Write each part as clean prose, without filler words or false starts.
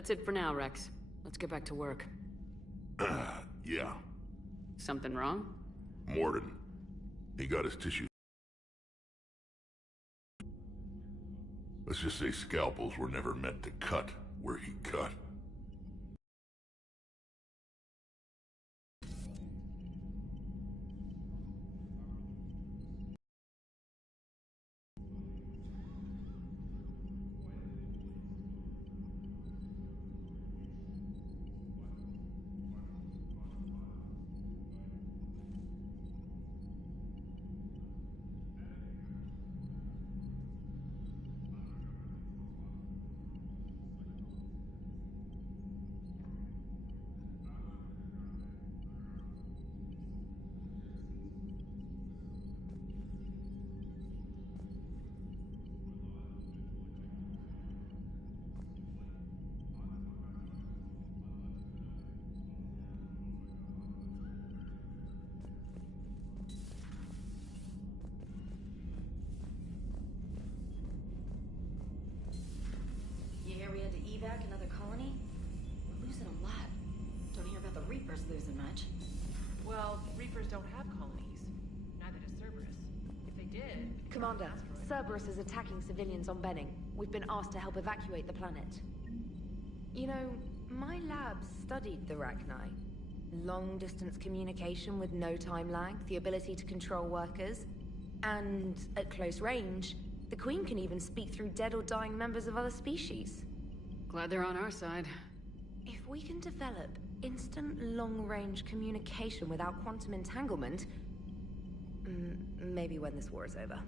That's it for now, Rex. Let's get back to work. Yeah. Something wrong? Morden. He got his tissue. Let's just say scalpels were never meant to cut where he cut. Evac another colony? We're losing a lot. Don't hear about the Reapers losing much. Well, Reapers don't have colonies. Neither does Cerberus. If they did... Commander, Cerberus is attacking civilians on Benning. We've been asked to help evacuate the planet. You know, my lab studied the Rachni. Long-distance communication with no time lag, the ability to control workers, and at close range, the Queen can even speak through dead or dying members of other species. Glad they're on our side. If we can develop instant long-range communication without quantum entanglement, maybe when this war is over.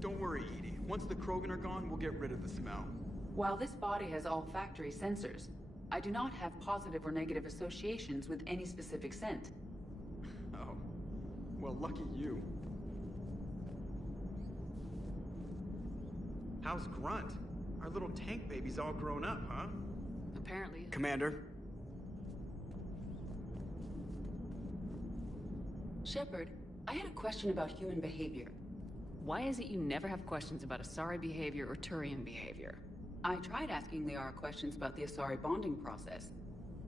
Don't worry, Edie. Once the Krogan are gone, we'll get rid of the smell. While this body has olfactory sensors, I do not have positive or negative associations with any specific scent. Oh. Well, lucky you. How's Grunt? Our little tank baby's all grown up, huh? Apparently. Commander? Shepard, I had a question about human behavior. Why is it you never have questions about Asari behavior or Turian behavior? I tried asking Liara questions about the Asari bonding process.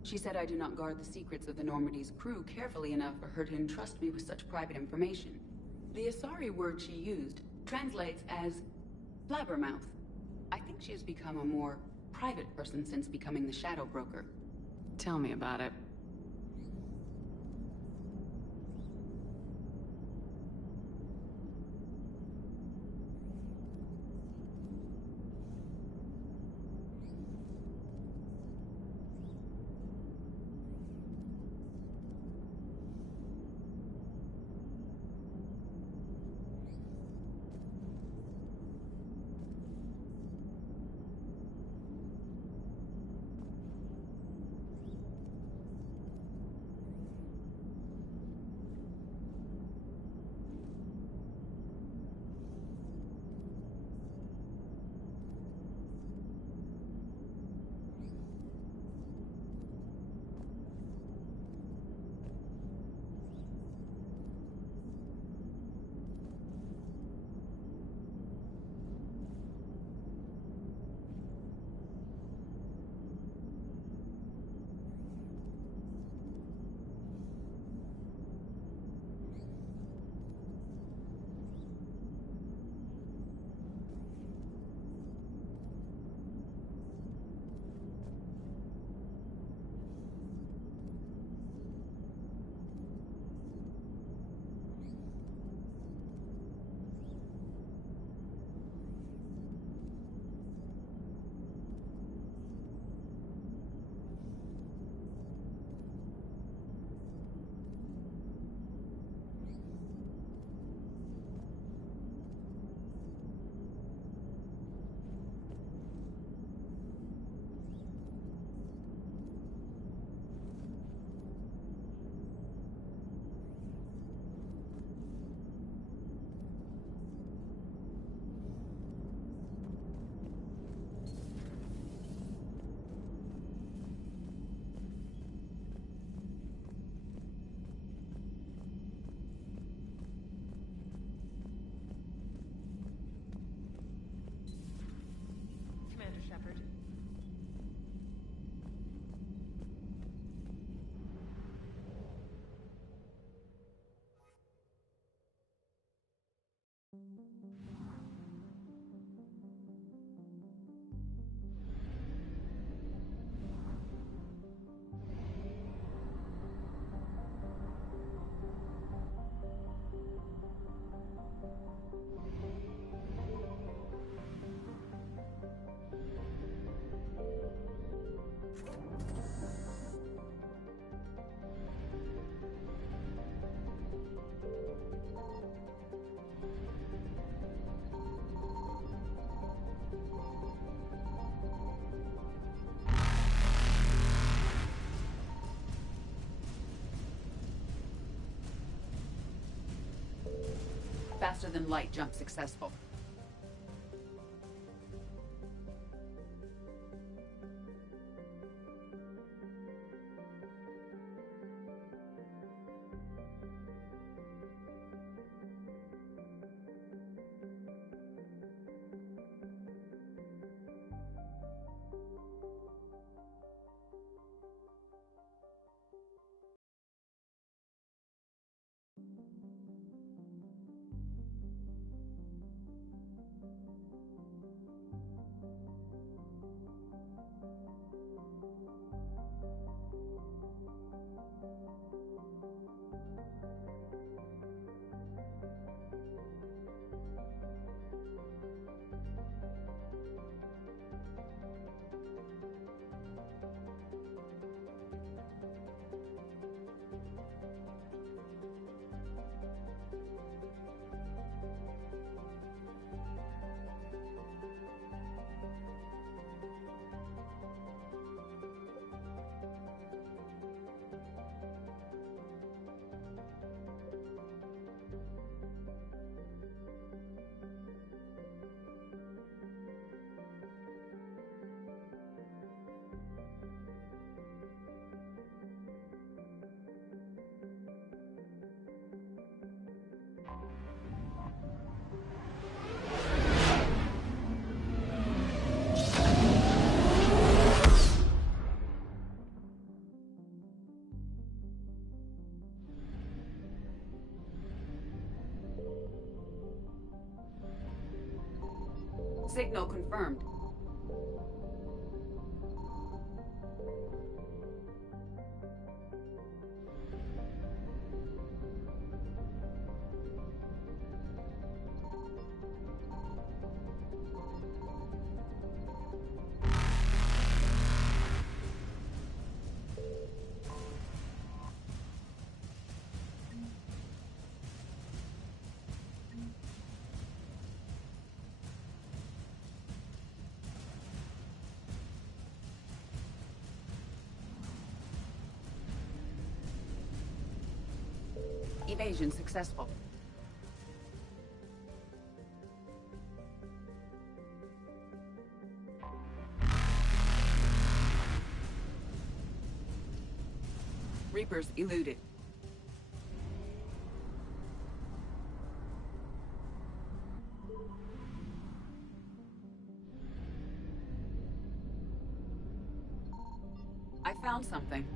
She said I do not guard the secrets of the Normandy's crew carefully enough for her to entrust me with such private information. The Asari word she used translates as blabbermouth. I think she has become a more private person since becoming the Shadow Broker. Tell me about it. Commander Shepard. Faster than light jump successful. Signal confirmed. Evasion successful. Reapers eluded. I found something.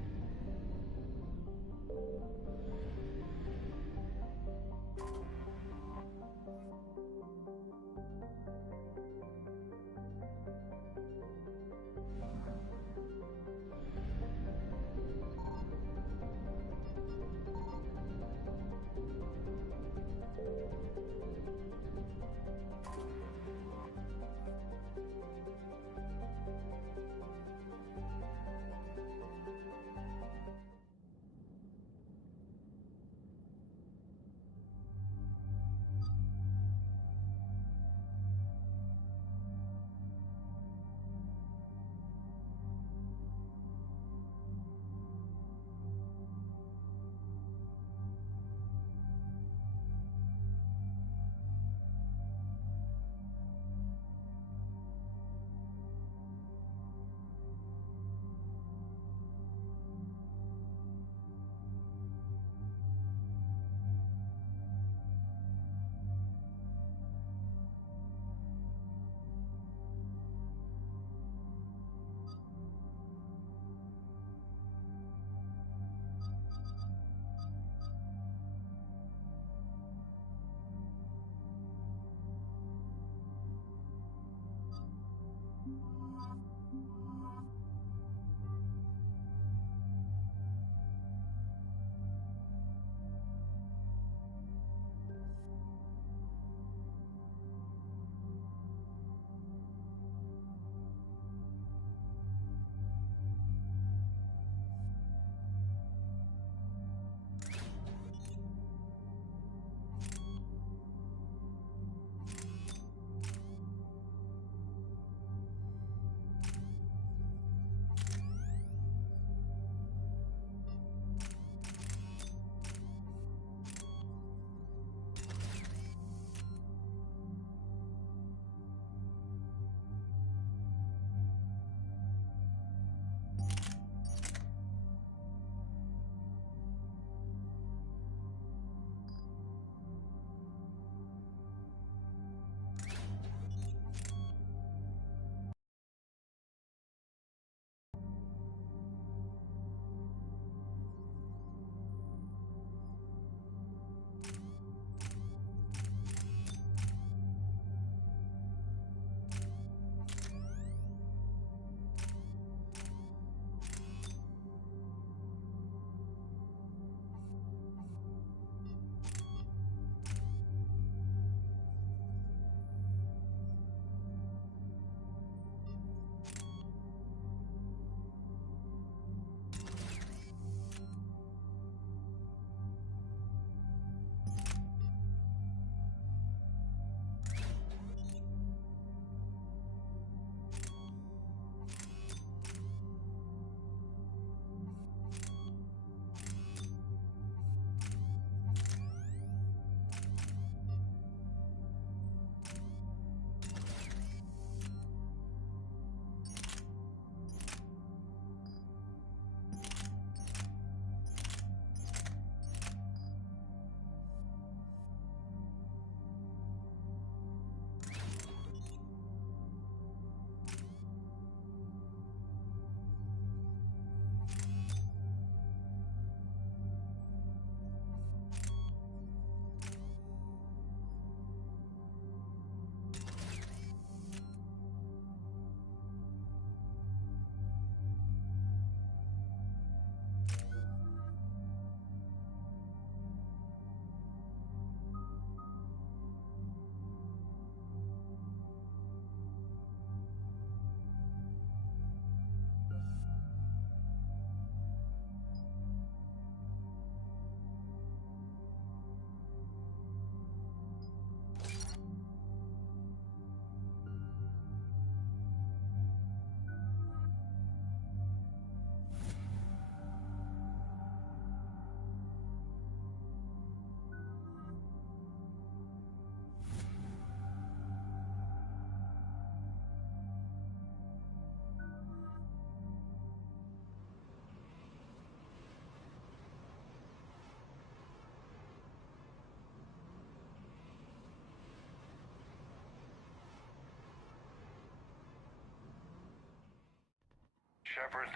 Shepard,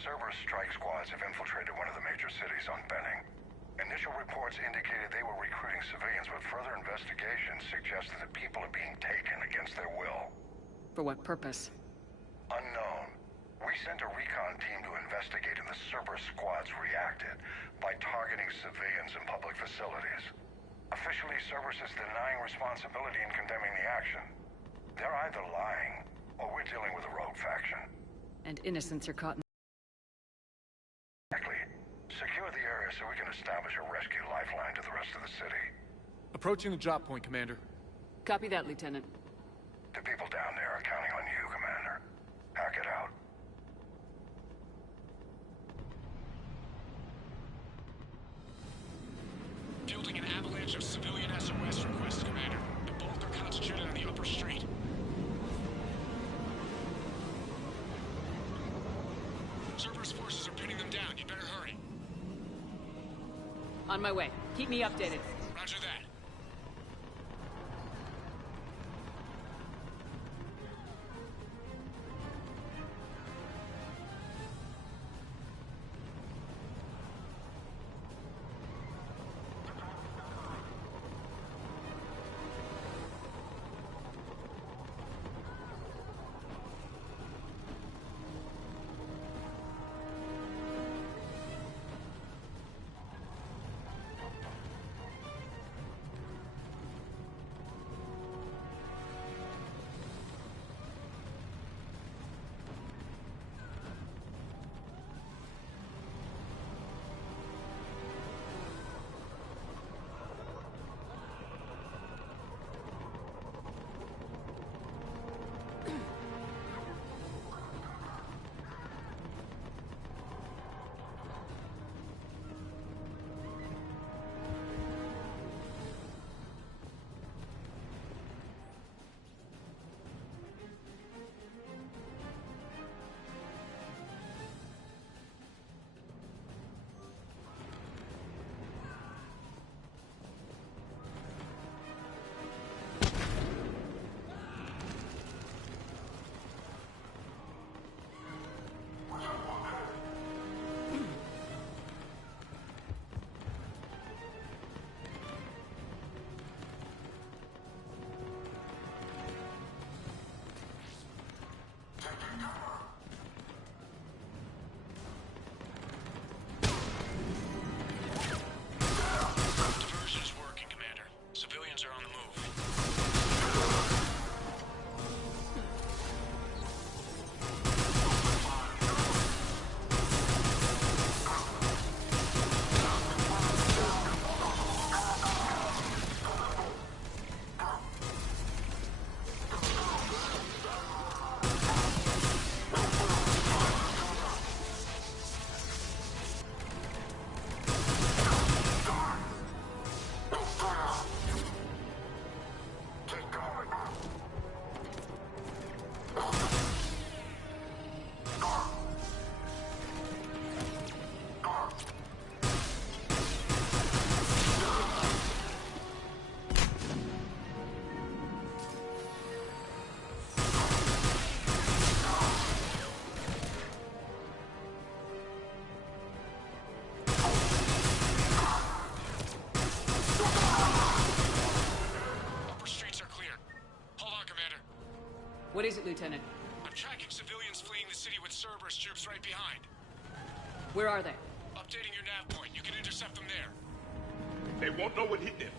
Cerberus strike squads have infiltrated one of the major cities on Benning. Initial reports indicated they were recruiting civilians, but further investigation suggested that people are being taken against their will. For what purpose? Unknown. We sent a recon team to investigate, and the Cerberus squads reacted by targeting civilians and public facilities. Officially, Cerberus is denying responsibility and condemning the action. They're either lying, or we're dealing with a rogue faction. And innocents are caught in... Exactly. Secure the area so we can establish a rescue lifeline to the rest of the city. Approaching the drop point, Commander. Copy that, Lieutenant. The people down there are counting on you, Commander. Hack it out. Building an avalanche of civilian SOS requests, Commander. The bulk are concentrated on the upper street. Cerberus forces are pinning them down. You'd better hurry. On my way. Keep me updated. Roger that. What is it, Lieutenant? I'm tracking civilians fleeing the city with Cerberus troops right behind. Where are they? Updating your nav point. You can intercept them there. They won't know what hit them.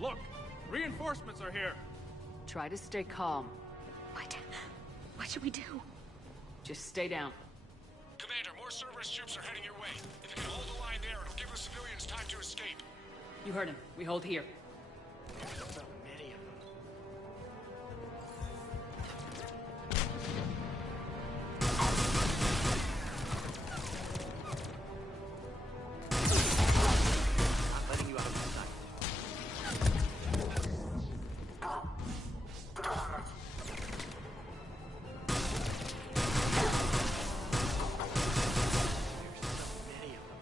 Look, reinforcements are here. Try to stay calm. What should we do? Just stay down. Commander, more Cerberus troops are heading your way. If you can hold the line there, it'll give the civilians time to escape. You heard him. We hold here. So many of them. Not letting you out of sight. There's so many of them.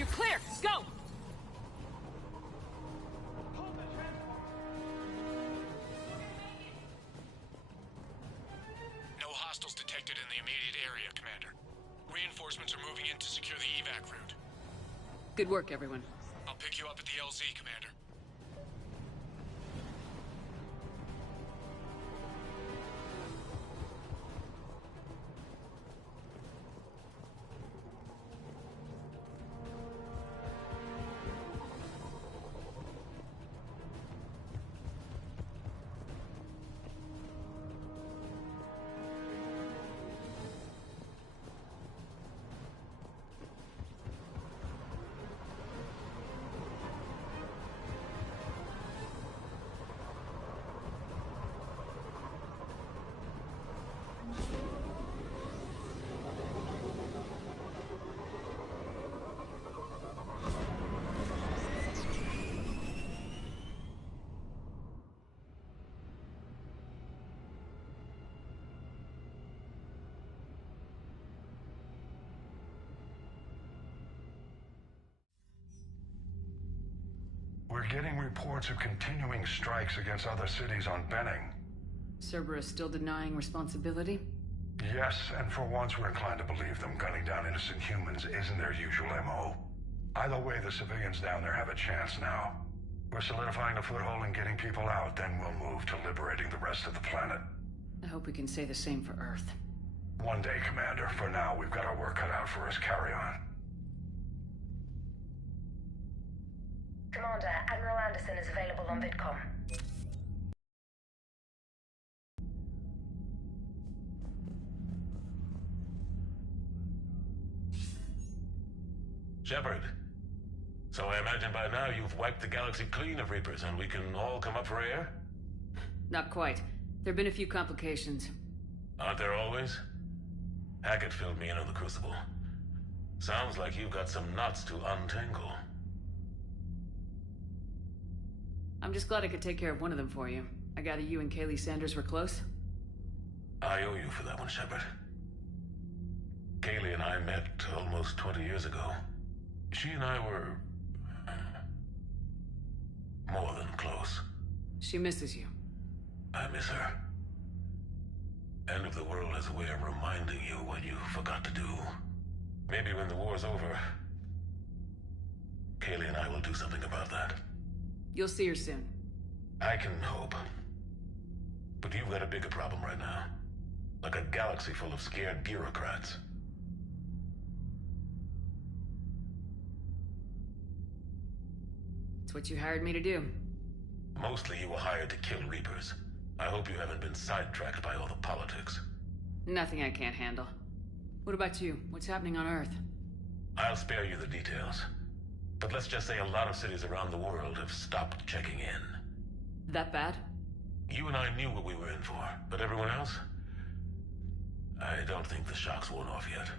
You're clear! Go! No hostiles detected in the immediate area, Commander. Reinforcements are moving in to secure the evac route. Good work, everyone. I'll pick you up at the LZ, Commander. We're getting reports of continuing strikes against other cities on Benning. Cerberus still denying responsibility? Yes, and for once we're inclined to believe them. Gunning down innocent humans isn't their usual MO. Either way, the civilians down there have a chance now. We're solidifying a foothold and getting people out, then we'll move to liberating the rest of the planet. I hope we can say the same for Earth. One day, Commander. For now, we've got our work cut out for us. Carry on. Commander, Admiral Anderson is available on VidCom. Shepard. So I imagine by now you've wiped the galaxy clean of Reapers and we can all come up for air? Not quite. There've been a few complications. Aren't there always? Hackett filled me in on the Crucible. Sounds like you've got some knots to untangle. I'm just glad I could take care of one of them for you. I gather you and Kaylee Sanders were close? I owe you for that one, Shepard. Kaylee and I met almost 20 years ago. She and I were... more than close. She misses you. I miss her. End of the world has a way of reminding you what you forgot to do. Maybe when the war's over, Kaylee and I will do something about that. You'll see her soon. I can hope. But you've got a bigger problem right now. Like a galaxy full of scared bureaucrats. It's what you hired me to do. Mostly you were hired to kill Reapers. I hope you haven't been sidetracked by all the politics. Nothing I can't handle. What about you? What's happening on Earth? I'll spare you the details. But let's just say a lot of cities around the world have stopped checking in. That bad? You and I knew what we were in for, but everyone else? I don't think the shock's worn off yet.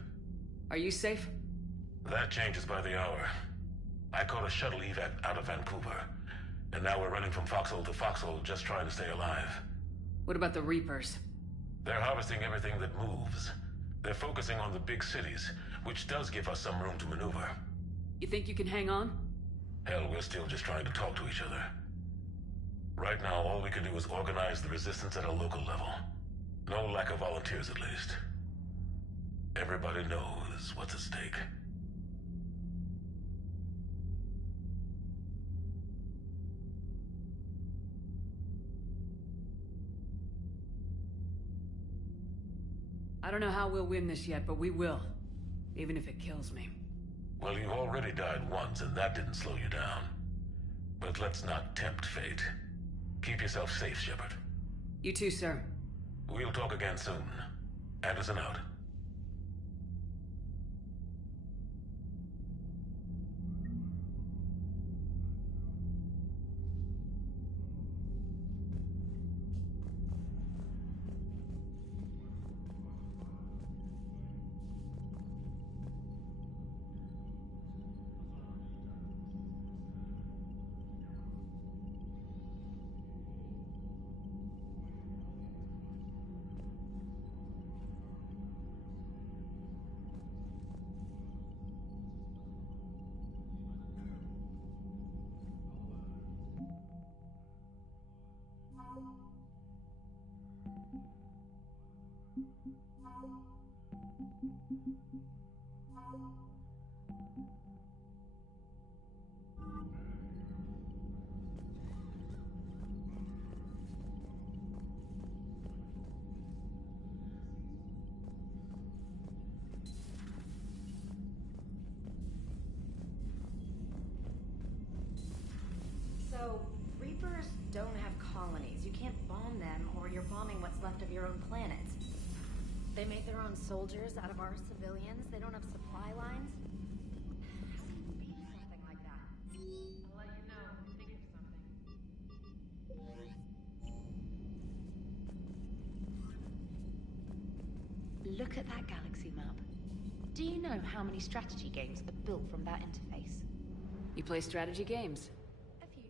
Are you safe? That changes by the hour. I caught a shuttle evac out of Vancouver, and now we're running from foxhole to foxhole just trying to stay alive. What about the Reapers? They're harvesting everything that moves. They're focusing on the big cities, which does give us some room to maneuver. You think you can hang on? Hell, we're still just trying to talk to each other. Right now, all we can do is organize the resistance at a local level. No lack of volunteers, at least. Everybody knows what's at stake. I don't know how we'll win this yet, but we will. Even if it kills me. Well, you already died once, and that didn't slow you down. But let's not tempt fate. Keep yourself safe, Shepard. You too, sir. We'll talk again soon. Anderson out. don't have colonies. You can't bomb them, or you're bombing what's left of your own planet. They make their own soldiers out of our civilians. They don't have supply lines. How can you be something like that? I'll let you know if I think of something. Look at that galaxy map. Do you know how many strategy games are built from that interface? You play strategy games? A few.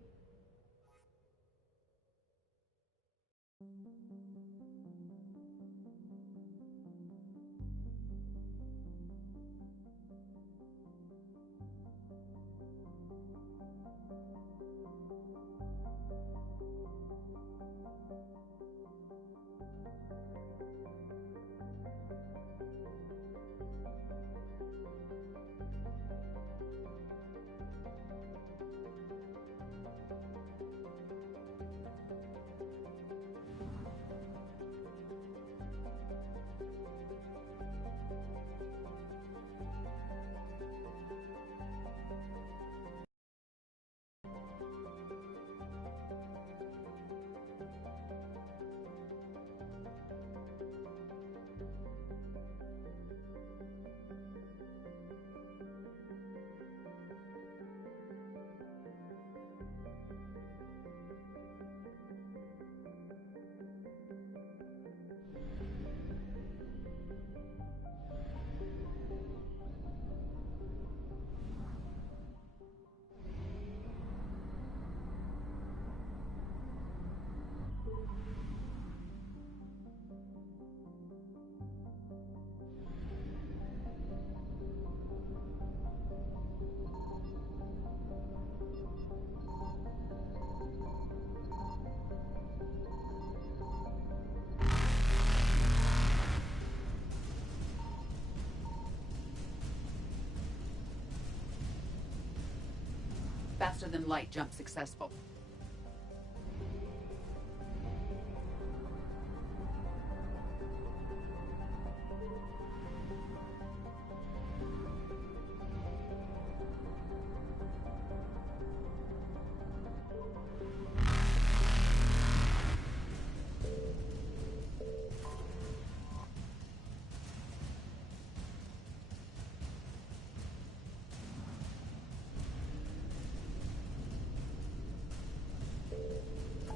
Faster than light jump successful.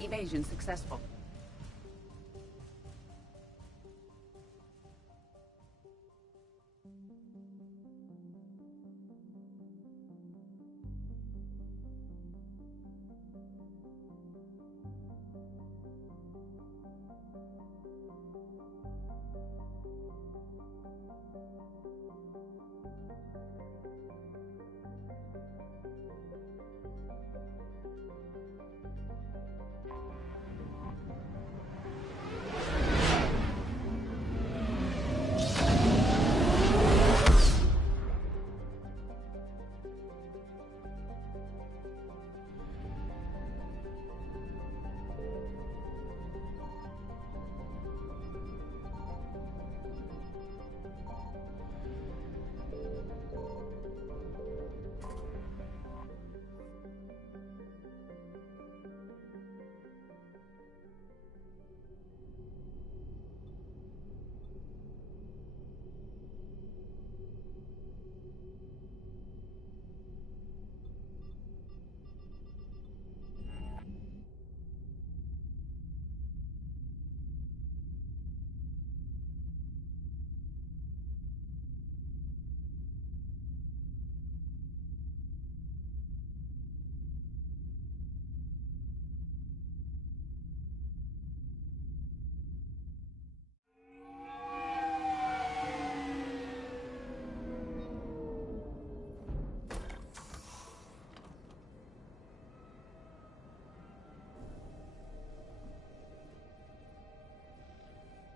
Evasion successful.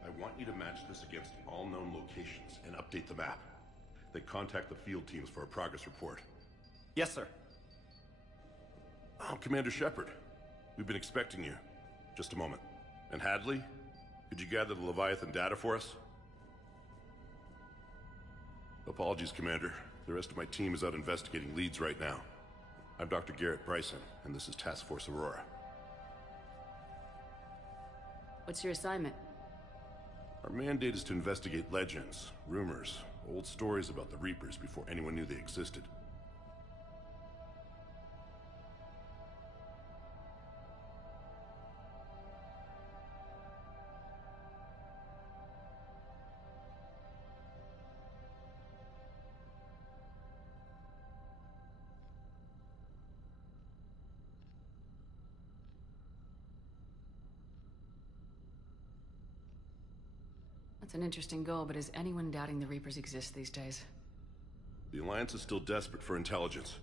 I want you to match this against all known locations and update the map. Then contact the field teams for a progress report. Yes, sir. Oh, Commander Shepard. We've been expecting you. Just a moment. And Hadley, could you gather the Leviathan data for us? Apologies, Commander. The rest of my team is out investigating leads right now. I'm Dr. Garrett Bryson, and this is Task Force Aurora. What's your assignment? Our mandate is to investigate legends, rumors, old stories about the Reapers before anyone knew they existed. That's an interesting goal, but is anyone doubting the Reapers exist these days? The Alliance is still desperate for intelligence.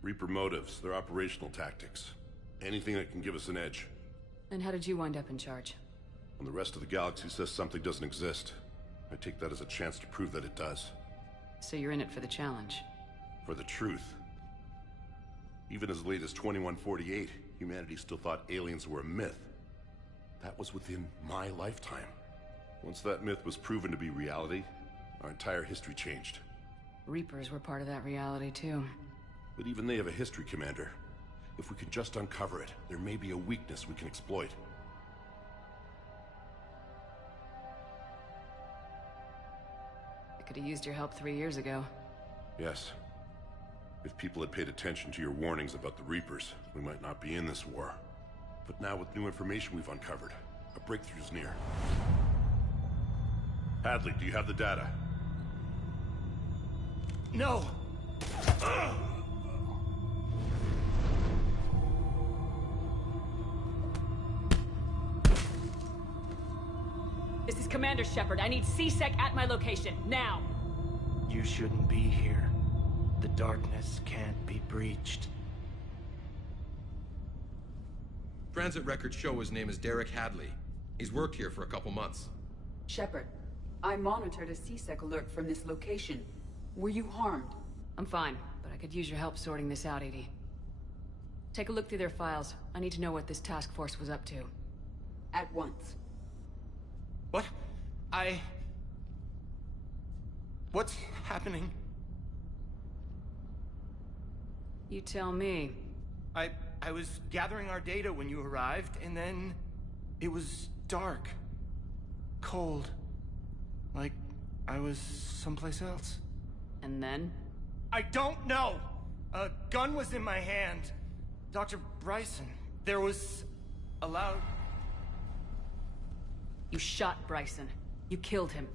Reaper motives, their operational tactics. Anything that can give us an edge. And how did you wind up in charge? When the rest of the galaxy says something doesn't exist, I take that as a chance to prove that it does. So you're in it for the challenge? For the truth. Even as late as 2148, humanity still thought aliens were a myth. That was within my lifetime. Once that myth was proven to be reality, our entire history changed. Reapers were part of that reality, too. But even they have a history, Commander. If we can just uncover it, there may be a weakness we can exploit. I could have used your help 3 years ago. Yes. If people had paid attention to your warnings about the Reapers, we might not be in this war. But now with new information we've uncovered, a breakthrough's near. Hadley, do you have the data? No! This is Commander Shepard. I need C-Sec at my location, now! You shouldn't be here. The darkness can't be breached. Transit records show his name is Derek Hadley. He's worked here for a couple months. Shepard, I monitored a C-Sec alert from this location. Were you harmed? I'm fine, but I could use your help sorting this out, Edie. Take a look through their files. I need to know what this task force was up to. At once. What? What's happening? You tell me. I was gathering our data when you arrived, and then it was dark. Cold. Like I was someplace else. And then? I don't know! A gun was in my hand. Dr. Bryson, there was a loud... You shot Bryson. You killed him.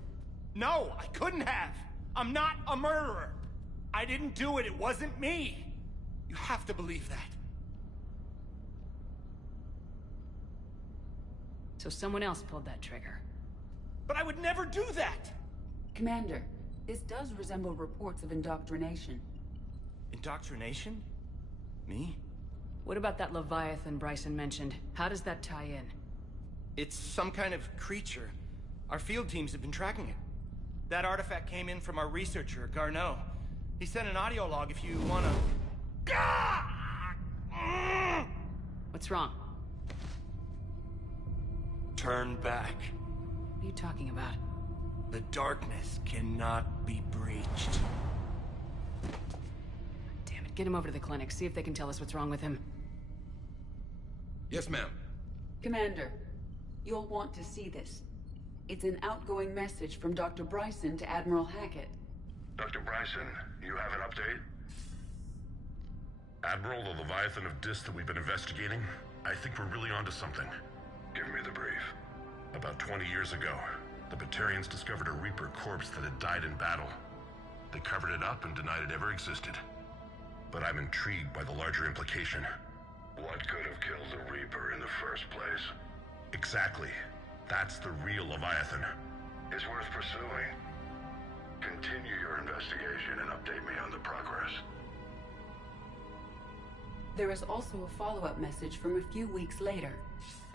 No, I couldn't have! I'm not a murderer! I didn't do it, it wasn't me! You have to believe that. So someone else pulled that trigger. But I would never do that! Commander, this does resemble reports of indoctrination. Indoctrination? Me? What about that Leviathan Bryson mentioned? How does that tie in? It's some kind of creature. Our field teams have been tracking it. That artifact came in from our researcher, Garneau. He sent an audio log if you wanna... What's wrong? Turn back. What are you talking about? The darkness cannot be breached. Damn it, get him over to the clinic. See if they can tell us what's wrong with him. Yes, ma'am. Commander, you'll want to see this. It's an outgoing message from Dr. Bryson to Admiral Hackett. Dr. Bryson, you have an update? Admiral, the Leviathan of Dis that we've been investigating, I think we're really onto something. Give me the brief. About 20 years ago, the Batarians discovered a Reaper corpse that had died in battle. They covered it up and denied it ever existed. But I'm intrigued by the larger implication. What could have killed the Reaper in the first place? Exactly. That's the real Leviathan. It's worth pursuing. Continue your investigation and update me on the progress. There is also a follow-up message from a few weeks later.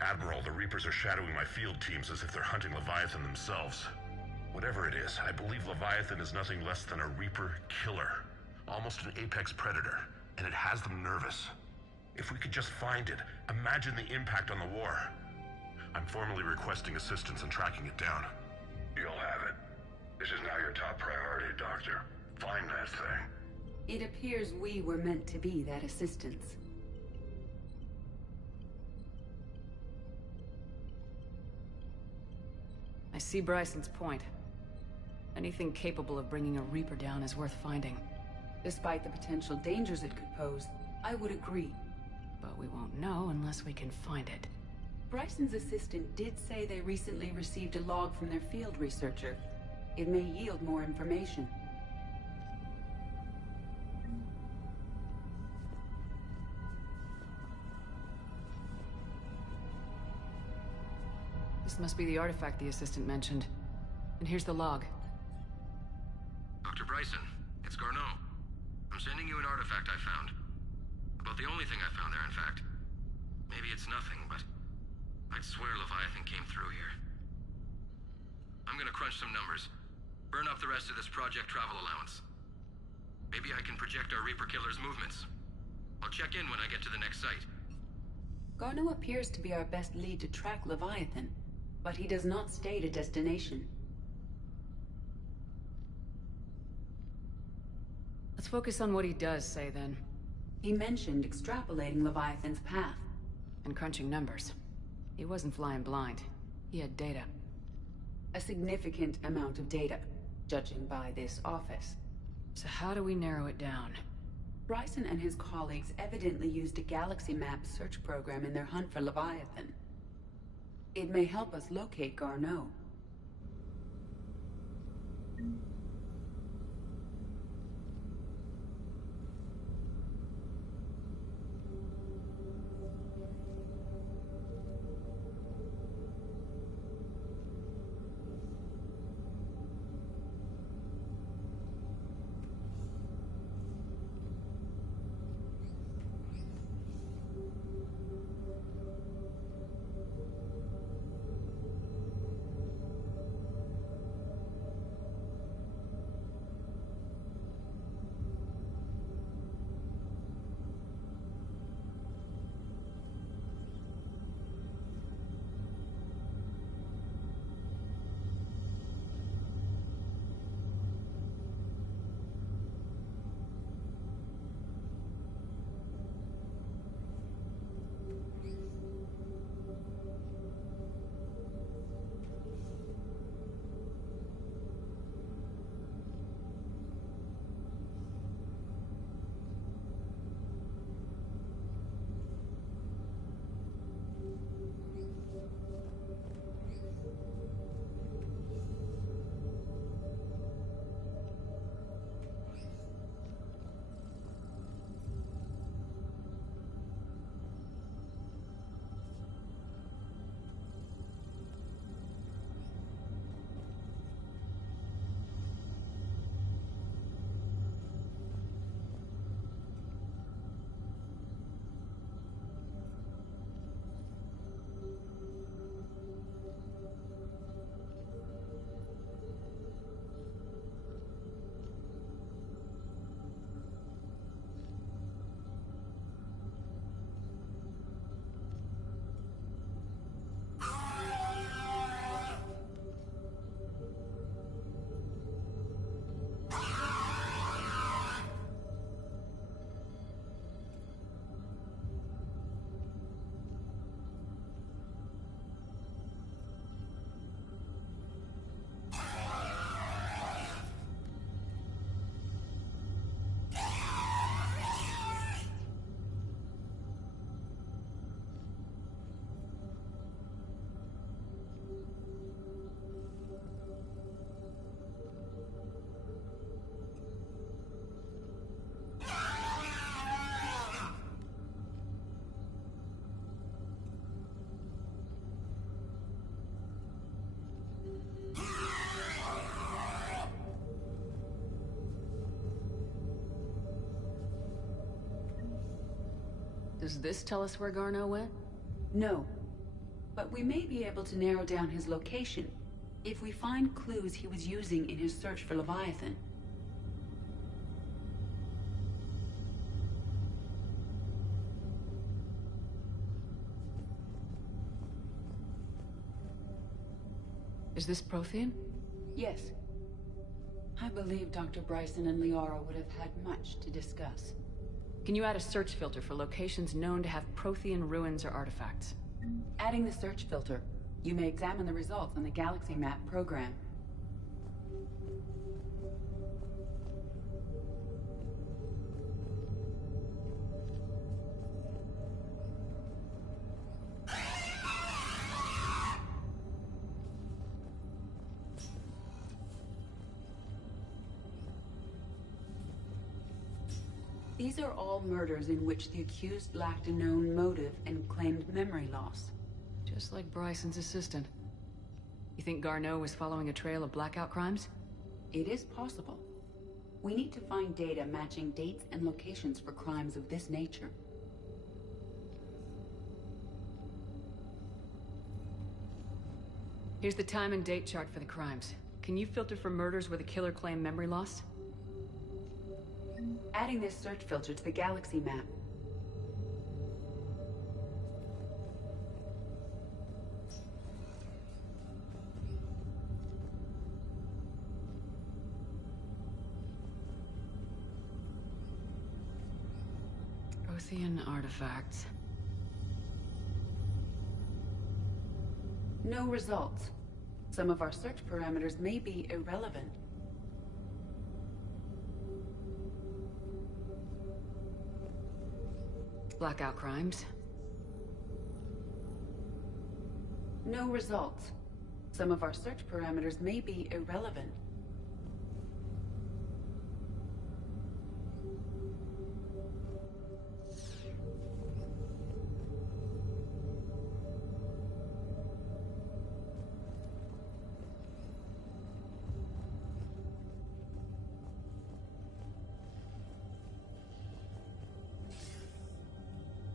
Admiral, the Reapers are shadowing my field teams as if they're hunting Leviathan themselves. Whatever it is, I believe Leviathan is nothing less than a Reaper killer. Almost an apex predator, and it has them nervous. If we could just find it, imagine the impact on the war. I'm formally requesting assistance in tracking it down. You'll have it. This is now your top priority, Doctor. Find that thing. It appears we were meant to be that assistance. I see Bryson's point. Anything capable of bringing a Reaper down is worth finding. Despite the potential dangers it could pose, I would agree. But we won't know unless we can find it. Bryson's assistant did say they recently received a log from their field researcher. It may yield more information. This must be the artifact the assistant mentioned. And here's the log. Dr. Bryson, it's Garneau. I'm sending you an artifact I found. About the only thing I found there, in fact. Maybe it's nothing, but I'd swear Leviathan came through here. I'm gonna crunch some numbers. Burn up the rest of this project travel allowance. Maybe I can project our Reaper Killer's movements. I'll check in when I get to the next site. Garneau appears to be our best lead to track Leviathan, but he does not state a destination. Let's focus on what he does say, then. He mentioned extrapolating Leviathan's path. And crunching numbers. He wasn't flying blind. He had data. A significant amount of data, judging by this office. So how do we narrow it down? Bryson and his colleagues evidently used a galaxy map search program in their hunt for Leviathan. It may help us locate Garneau. Does this tell us where Garneau went? No. But we may be able to narrow down his location if we find clues he was using in his search for Leviathan. Is this Prothean? Yes. I believe Dr. Bryson and Liara would have had much to discuss. Can you add a search filter for locations known to have Prothean ruins or artifacts? Adding the search filter. You may examine the results on the Galaxy Map program. These are all murders in which the accused lacked a known motive and claimed memory loss. Just like Bryson's assistant. You think Garneau was following a trail of blackout crimes? It is possible. We need to find data matching dates and locations for crimes of this nature. Here's the time and date chart for the crimes. Can you filter for murders where the killer claimed memory loss? Adding this search filter to the Galaxy Map. Prothean artifacts. No results. Some of our search parameters may be irrelevant. Blackout crimes. No results. Some of our search parameters may be irrelevant.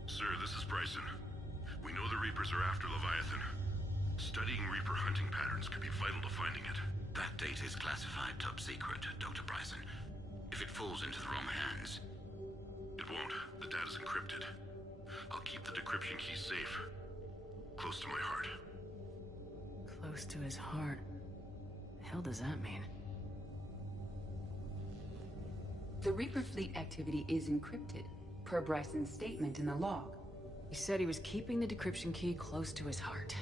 Sir, this is Bryson. We know the Reapers are after Leviathan. Studying Reaper hunting patterns could be vital to finding it. That data is classified top secret, Dr. Bryson. If it falls into the wrong hands... It won't. The data's encrypted. I'll keep the decryption key safe. Close to my heart. Close to his heart. The hell does that mean? The Reaper fleet activity is encrypted, per Bryson's statement in the log. He said he was keeping the decryption key close to his heart.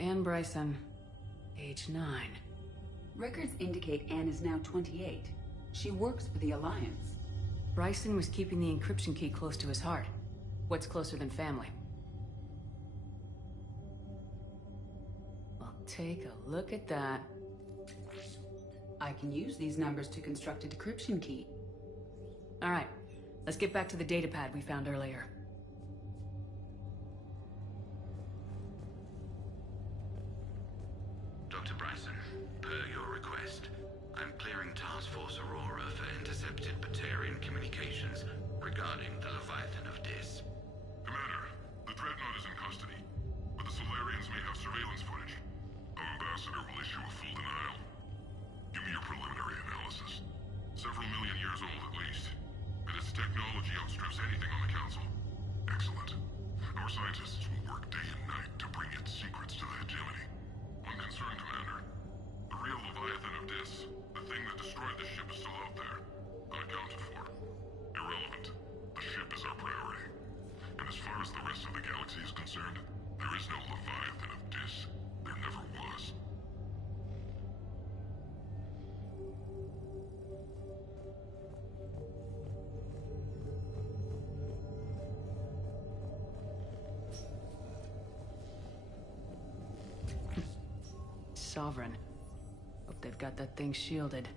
Anne Bryson, age 9. Records indicate Anne is now 28. She works for the Alliance. Bryson was keeping the encryption key close to his heart. What's closer than family? Well, take a look at that. I can use these numbers to construct a decryption key. All right, let's get back to the datapad we found earlier. Dr. Bryson, per your request, I'm clearing Task Force Aurora for intercepted Batarian communications regarding the Leviathan of Dis. Commander, the Dreadnought is in custody, but the Solarians may have surveillance footage. Our ambassador will issue a full denial. Give me your preliminary analysis. Several million years old at least, and its technology outstrips anything on the Council. Excellent. Our scientists will work day and night to bring its secrets to the hegemony. One concern, Commander. The real Leviathan of Dis, the thing that destroyed the ship, is still out there. Unaccounted for. Irrelevant. The ship is our priority. And as far as the rest of the galaxy is concerned, there is no Leviathan of Dis. There never was. Sovereign. Hope they've got that thing shielded.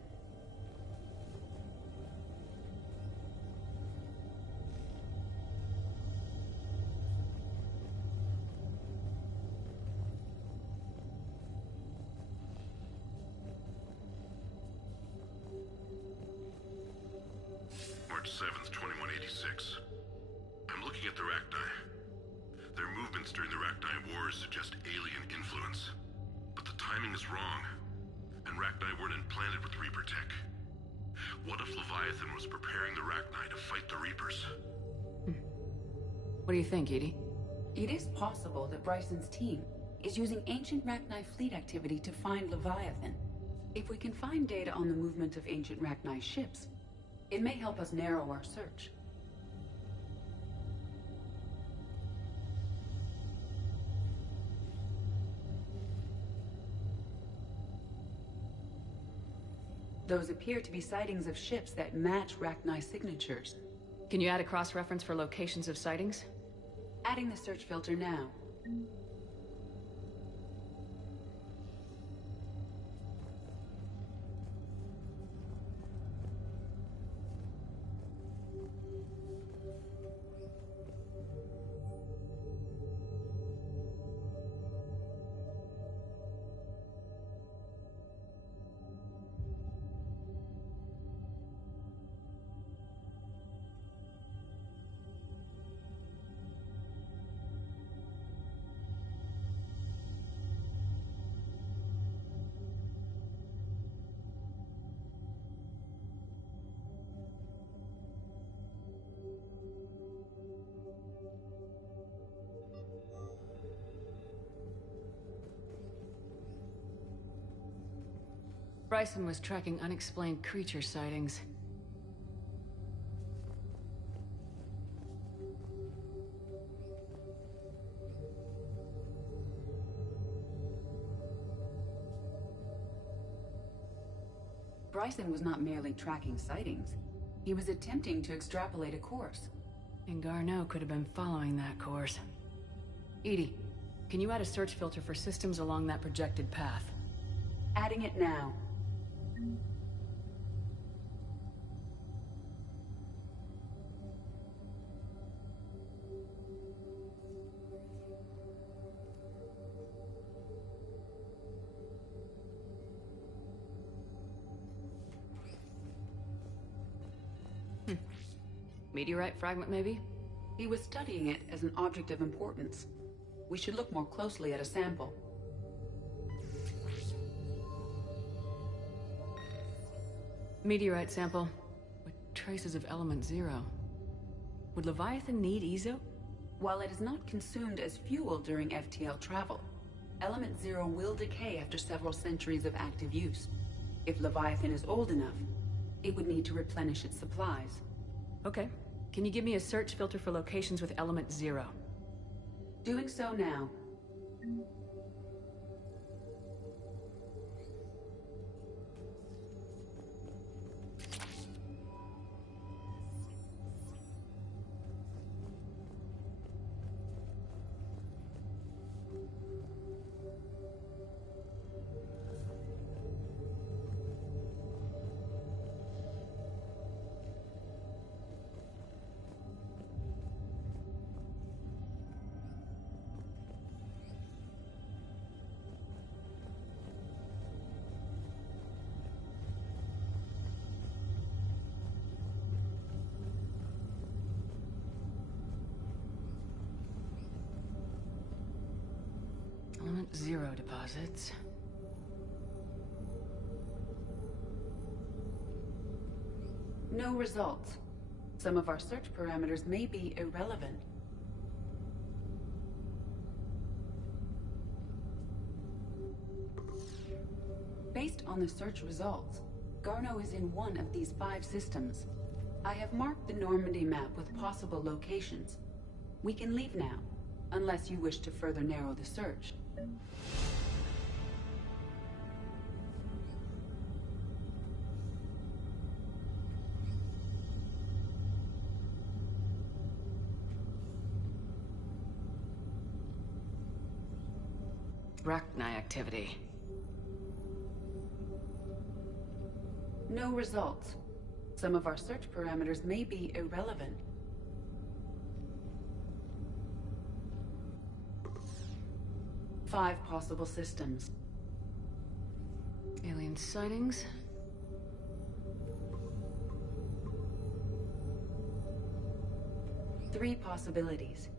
March 7th, 2186. I'm looking at the Rachni. Their movements during the Rachni Wars suggest alien influence. But the timing is wrong, and Rachni weren't implanted with Reaper tech. What if Leviathan was preparing the Rachni to fight the Reapers? What do you think, Edie? It is possible that Bryson's team is using ancient Rachni fleet activity to find Leviathan. If we can find data on the movement of ancient Rachni ships, it may help us narrow our search. Those appear to be sightings of ships that match Rachni signatures. Can you add a cross-reference for locations of sightings? Adding the search filter now. Bryson was tracking unexplained creature sightings. Bryson was not merely tracking sightings. He was attempting to extrapolate a course. And Garneau could have been following that course. Edie, can you add a search filter for systems along that projected path? Adding it now. Meteorite fragment, maybe? He was studying it as an object of importance. We should look more closely at a sample. Meteorite sample with traces of element 0. Would Leviathan need Ezo? While it is not consumed as fuel during FTL travel, element 0 will decay after several centuries of active use. If Leviathan is old enough, it would need to replenish its supplies. Okay. Can you give me a search filter for locations with element 0? Doing so now. Element 0 deposits. No results. Some of our search parameters may be irrelevant. Based on the search results, Garneau is in one of these 5 systems. I have marked the Normandy map with possible locations. We can leave now, unless you wish to further narrow the search. Rachni activity. No results. Some of our search parameters may be irrelevant. Five possible systems. Alien sightings? Three possibilities.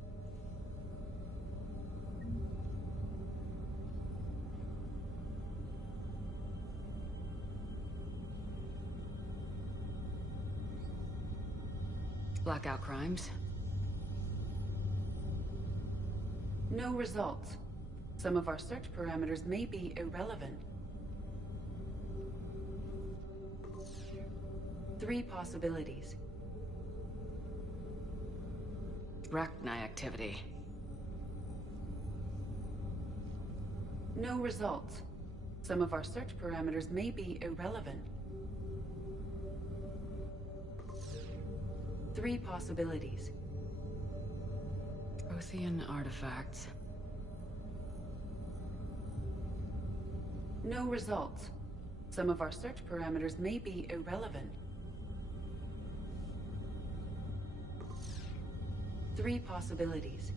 Blackout crimes? No results. Some of our search parameters may be irrelevant. Three possibilities. Rachni activity. No results. Some of our search parameters may be irrelevant. Three possibilities. Othean artifacts. No results. Some of our search parameters may be irrelevant. Three possibilities.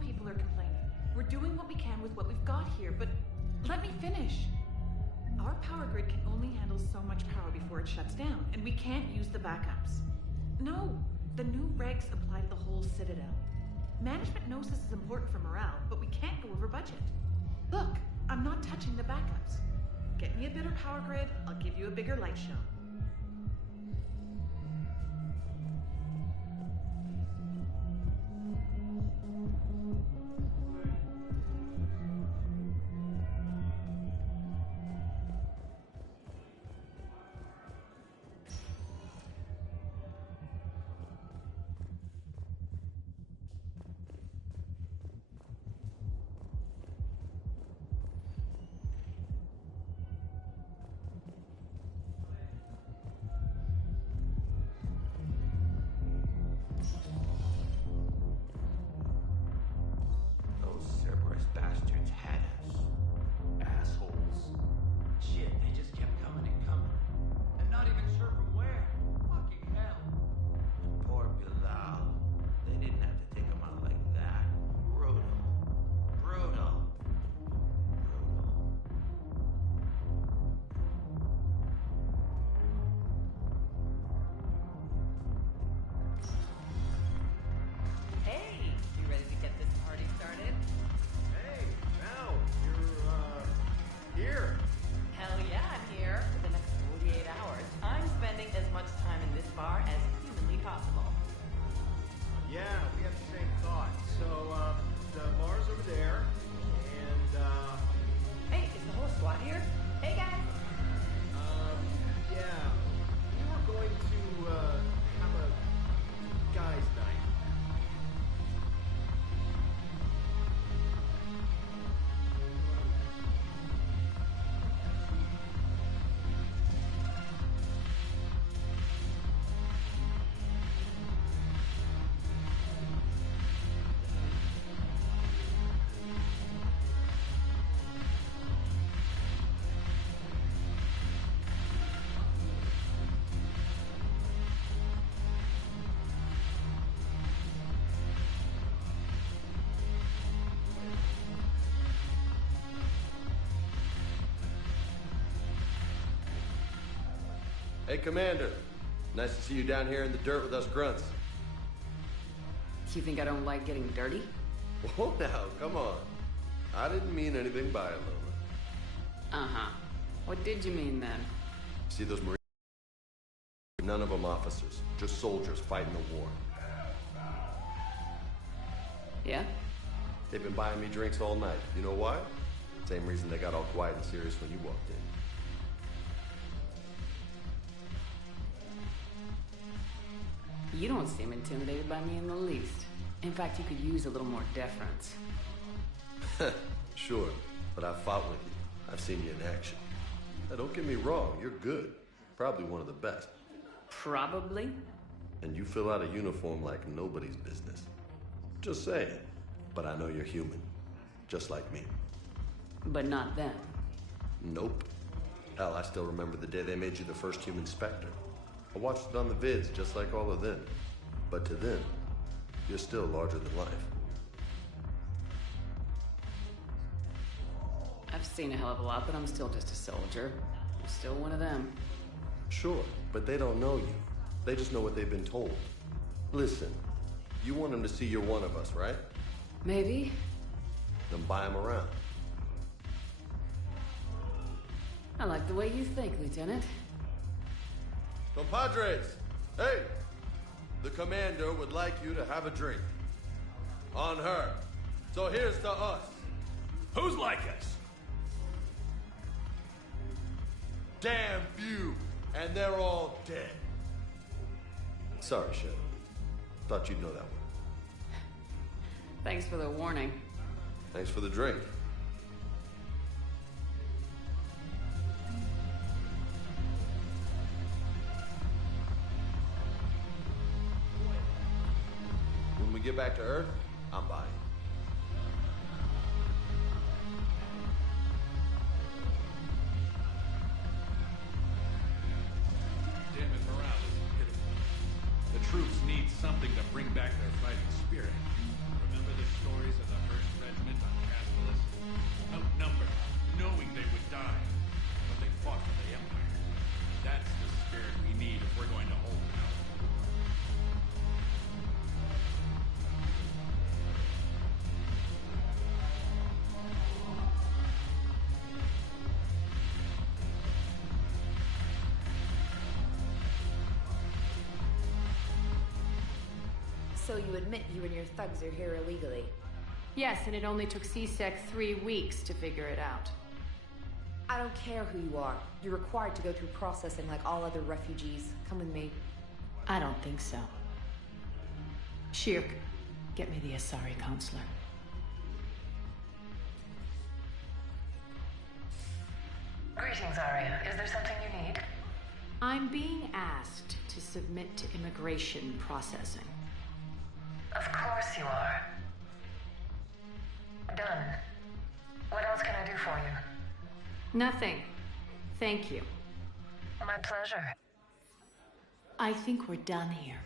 People are complaining. We're doing what we can with what we've got here, but let me finish. Our power grid can only handle so much power before it shuts down, and we can't use the backups. No, the new regs apply to the whole Citadel. Management knows this is important for morale, but we can't go over budget. Look, I'm not touching the backups. Get me a better power grid, I'll give you a bigger light show. Hey, Commander. Nice to see you down here in the dirt with us grunts. You think I don't like getting dirty? Oh, now, come on. I didn't mean anything by it, Lola. Uh-huh. What did you mean, then? See those Marines? None of them officers, just soldiers fighting the war. Yeah? They've been buying me drinks all night. You know why? Same reason they got all quiet and serious when you walked in. You don't seem intimidated by me in the least. In fact, you could use a little more deference. Sure, but I've fought with you. I've seen you in action. Now, don't get me wrong, you're good. Probably one of the best. Probably? And you fill out a uniform like nobody's business. Just saying. But I know you're human. Just like me. But not them. Nope. Hell, I still remember the day they made you the first human Spectre. I watched it on the vids, just like all of them. But to them, you're still larger than life. I've seen a hell of a lot, but I'm still just a soldier. I'm still one of them. Sure, but they don't know you. They just know what they've been told. Listen, you want them to see you're one of us, right? Maybe. Then buy them around. I like the way you think, Lieutenant. Compadres, hey! The commander would like you to have a drink. On her. So here's to us. Who's like us? Damn few, and they're all dead. Sorry, Shep. Thought you'd know that one. Thanks for the warning. Thanks for the drink. When we get back to Earth, I'm buying. Damn it, morale is pitiful. The troops need something to bring back their fighting spirit. Remember the stories of the 1st Regiment on Caspalis? Outnumbered, knowing they would die, but they fought for the Empire. That's the spirit we need if we're going to hold out. So you admit you and your thugs are here illegally? Yes, and it only took C-Sec 3 weeks to figure it out. I don't care who you are. You're required to go through processing like all other refugees. Come with me. I don't think so. Shirk, get me the Asari counselor. Greetings, Arya. Is there something you need? I'm being asked to submit to immigration processing. Of course you are. Done. What else can I do for you? Nothing. Thank you. My pleasure. I think we're done here.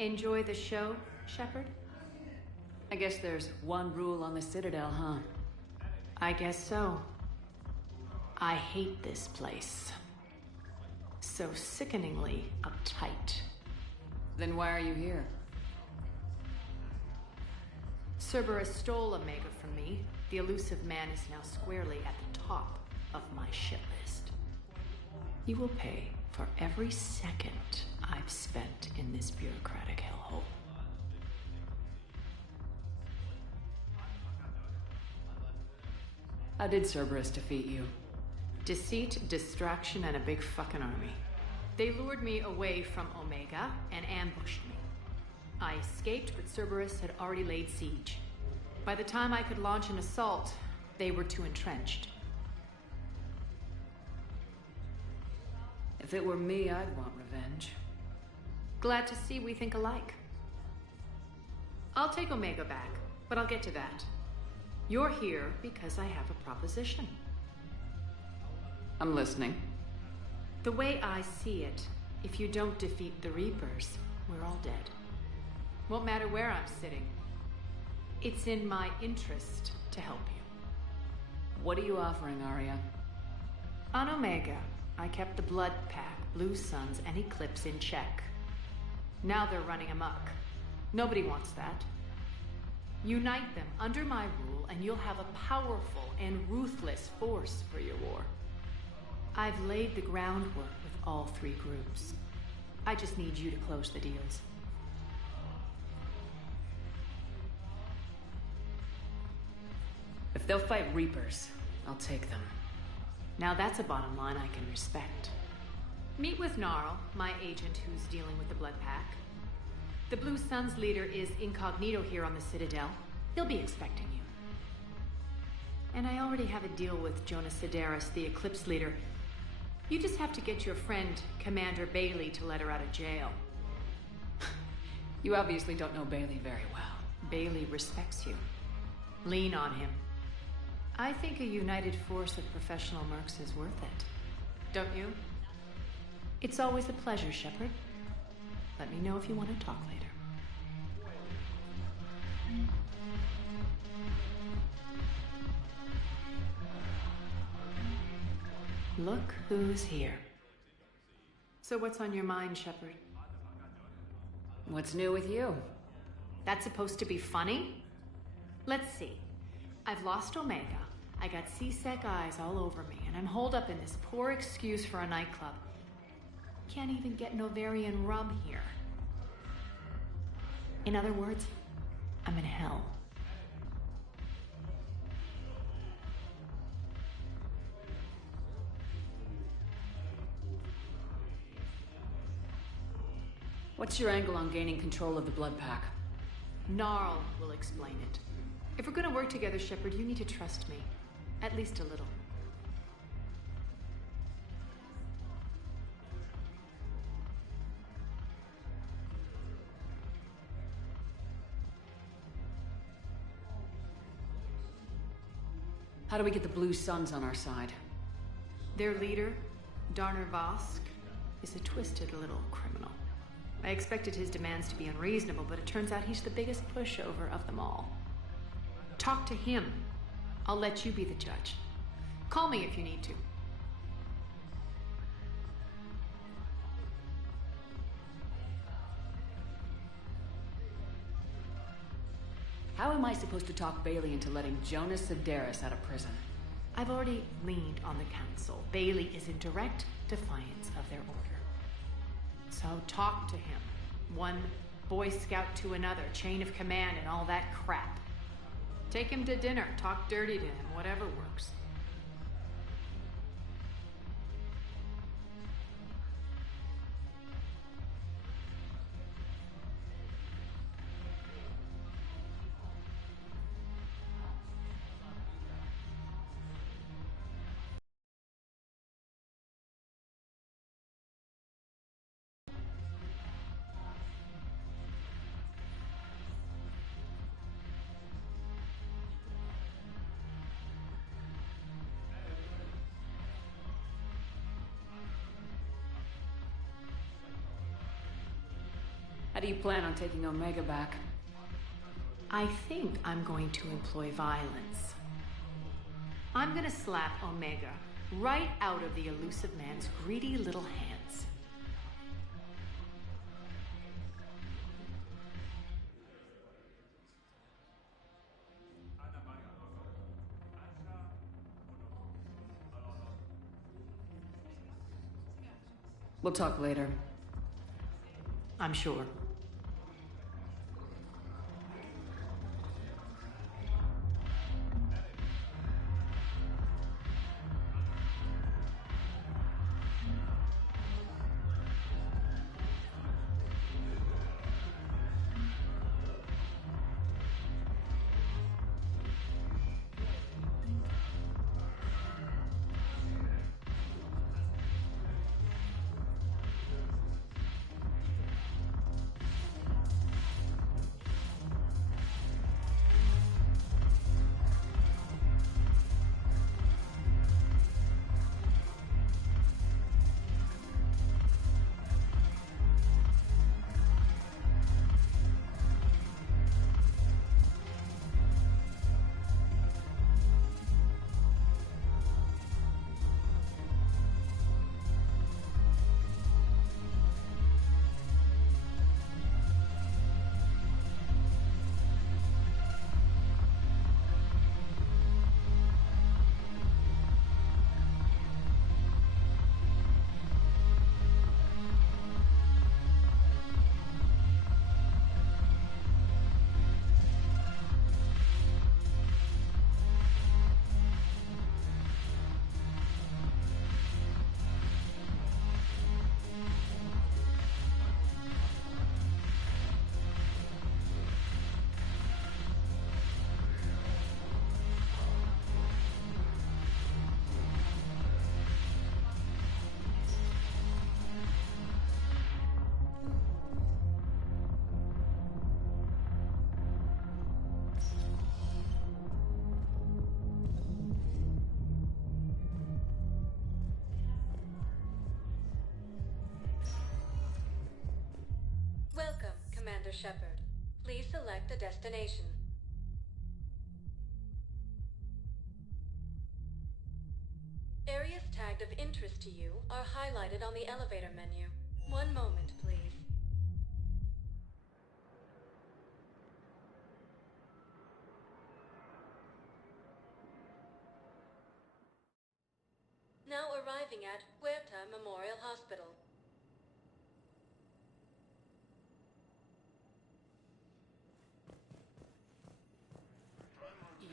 Enjoy the show, Shepard? I guess there's one rule on the Citadel, huh? I guess so. I hate this place. So sickeningly uptight. Then why are you here? Cerberus stole Omega from me. The elusive man is now squarely at the top of my shit list. You will pay for every second I've spent in this bureaucratic hellhole. How did Cerberus defeat you? Deceit, distraction, and a big fucking army. They lured me away from Omega and ambushed me. I escaped, but Cerberus had already laid siege. By the time I could launch an assault, they were too entrenched. If it were me, I'd want revenge. Glad to see we think alike. I'll take Omega back, but I'll get to that. You're here because I have a proposition. I'm listening. The way I see it, if you don't defeat the Reapers, we're all dead. Won't matter where I'm sitting. It's in my interest to help you. What are you offering, Arya? On Omega, I kept the Blood Pack, Blue Suns, and Eclipse in check. Now they're running amok. Nobody wants that. Unite them under my rule, and you'll have a powerful and ruthless force for your war. I've laid the groundwork with all three groups. I just need you to close the deals. If they'll fight Reapers, I'll take them. Now that's a bottom line I can respect. Meet with Gnarl, my agent who's dealing with the Blood Pack. The Blue Suns leader is incognito here on the Citadel. He'll be expecting you. And I already have a deal with Jonas Sedaris, the Eclipse leader. You just have to get your friend, Commander Bailey, to let her out of jail. You obviously don't know Bailey very well. Bailey respects you. Lean on him. I think a united force of professional mercs is worth it. Don't you? It's always a pleasure, Shepard. Let me know if you want to talk later. Look who's here. So what's on your mind, Shepard? What's new with you? That's supposed to be funny? Let's see. I've lost Omega. I got C-Sec eyes all over me, and I'm holed up in this poor excuse for a nightclub. Can't even get Novarian rum here. In other words, I'm in hell. What's your angle on gaining control of the Blood Pack? Gnarl will explain it. If we're gonna work together, Shepard, you need to trust me. At least a little. How do we get the Blue Suns on our side? Their leader, Darner Vosk, is a twisted little criminal. I expected his demands to be unreasonable, but it turns out he's the biggest pushover of them all. Talk to him. I'll let you be the judge. Call me if you need to. How am I supposed to talk Bailey into letting Jonas Sedaris out of prison? I've already leaned on the council. Bailey is in direct defiance of their order. So talk to him. One Boy Scout to another, chain of command and all that crap. Take him to dinner, talk dirty to him, whatever works. How do you plan on taking Omega back? I think I'm going to employ violence. I'm gonna slap Omega right out of the elusive man's greedy little hands. We'll talk later. I'm sure. Shepard. Please select a destination. Areas tagged of interest to you are highlighted on the elevator menu. One moment, please. Now arriving at Huerta Memorial Hospital.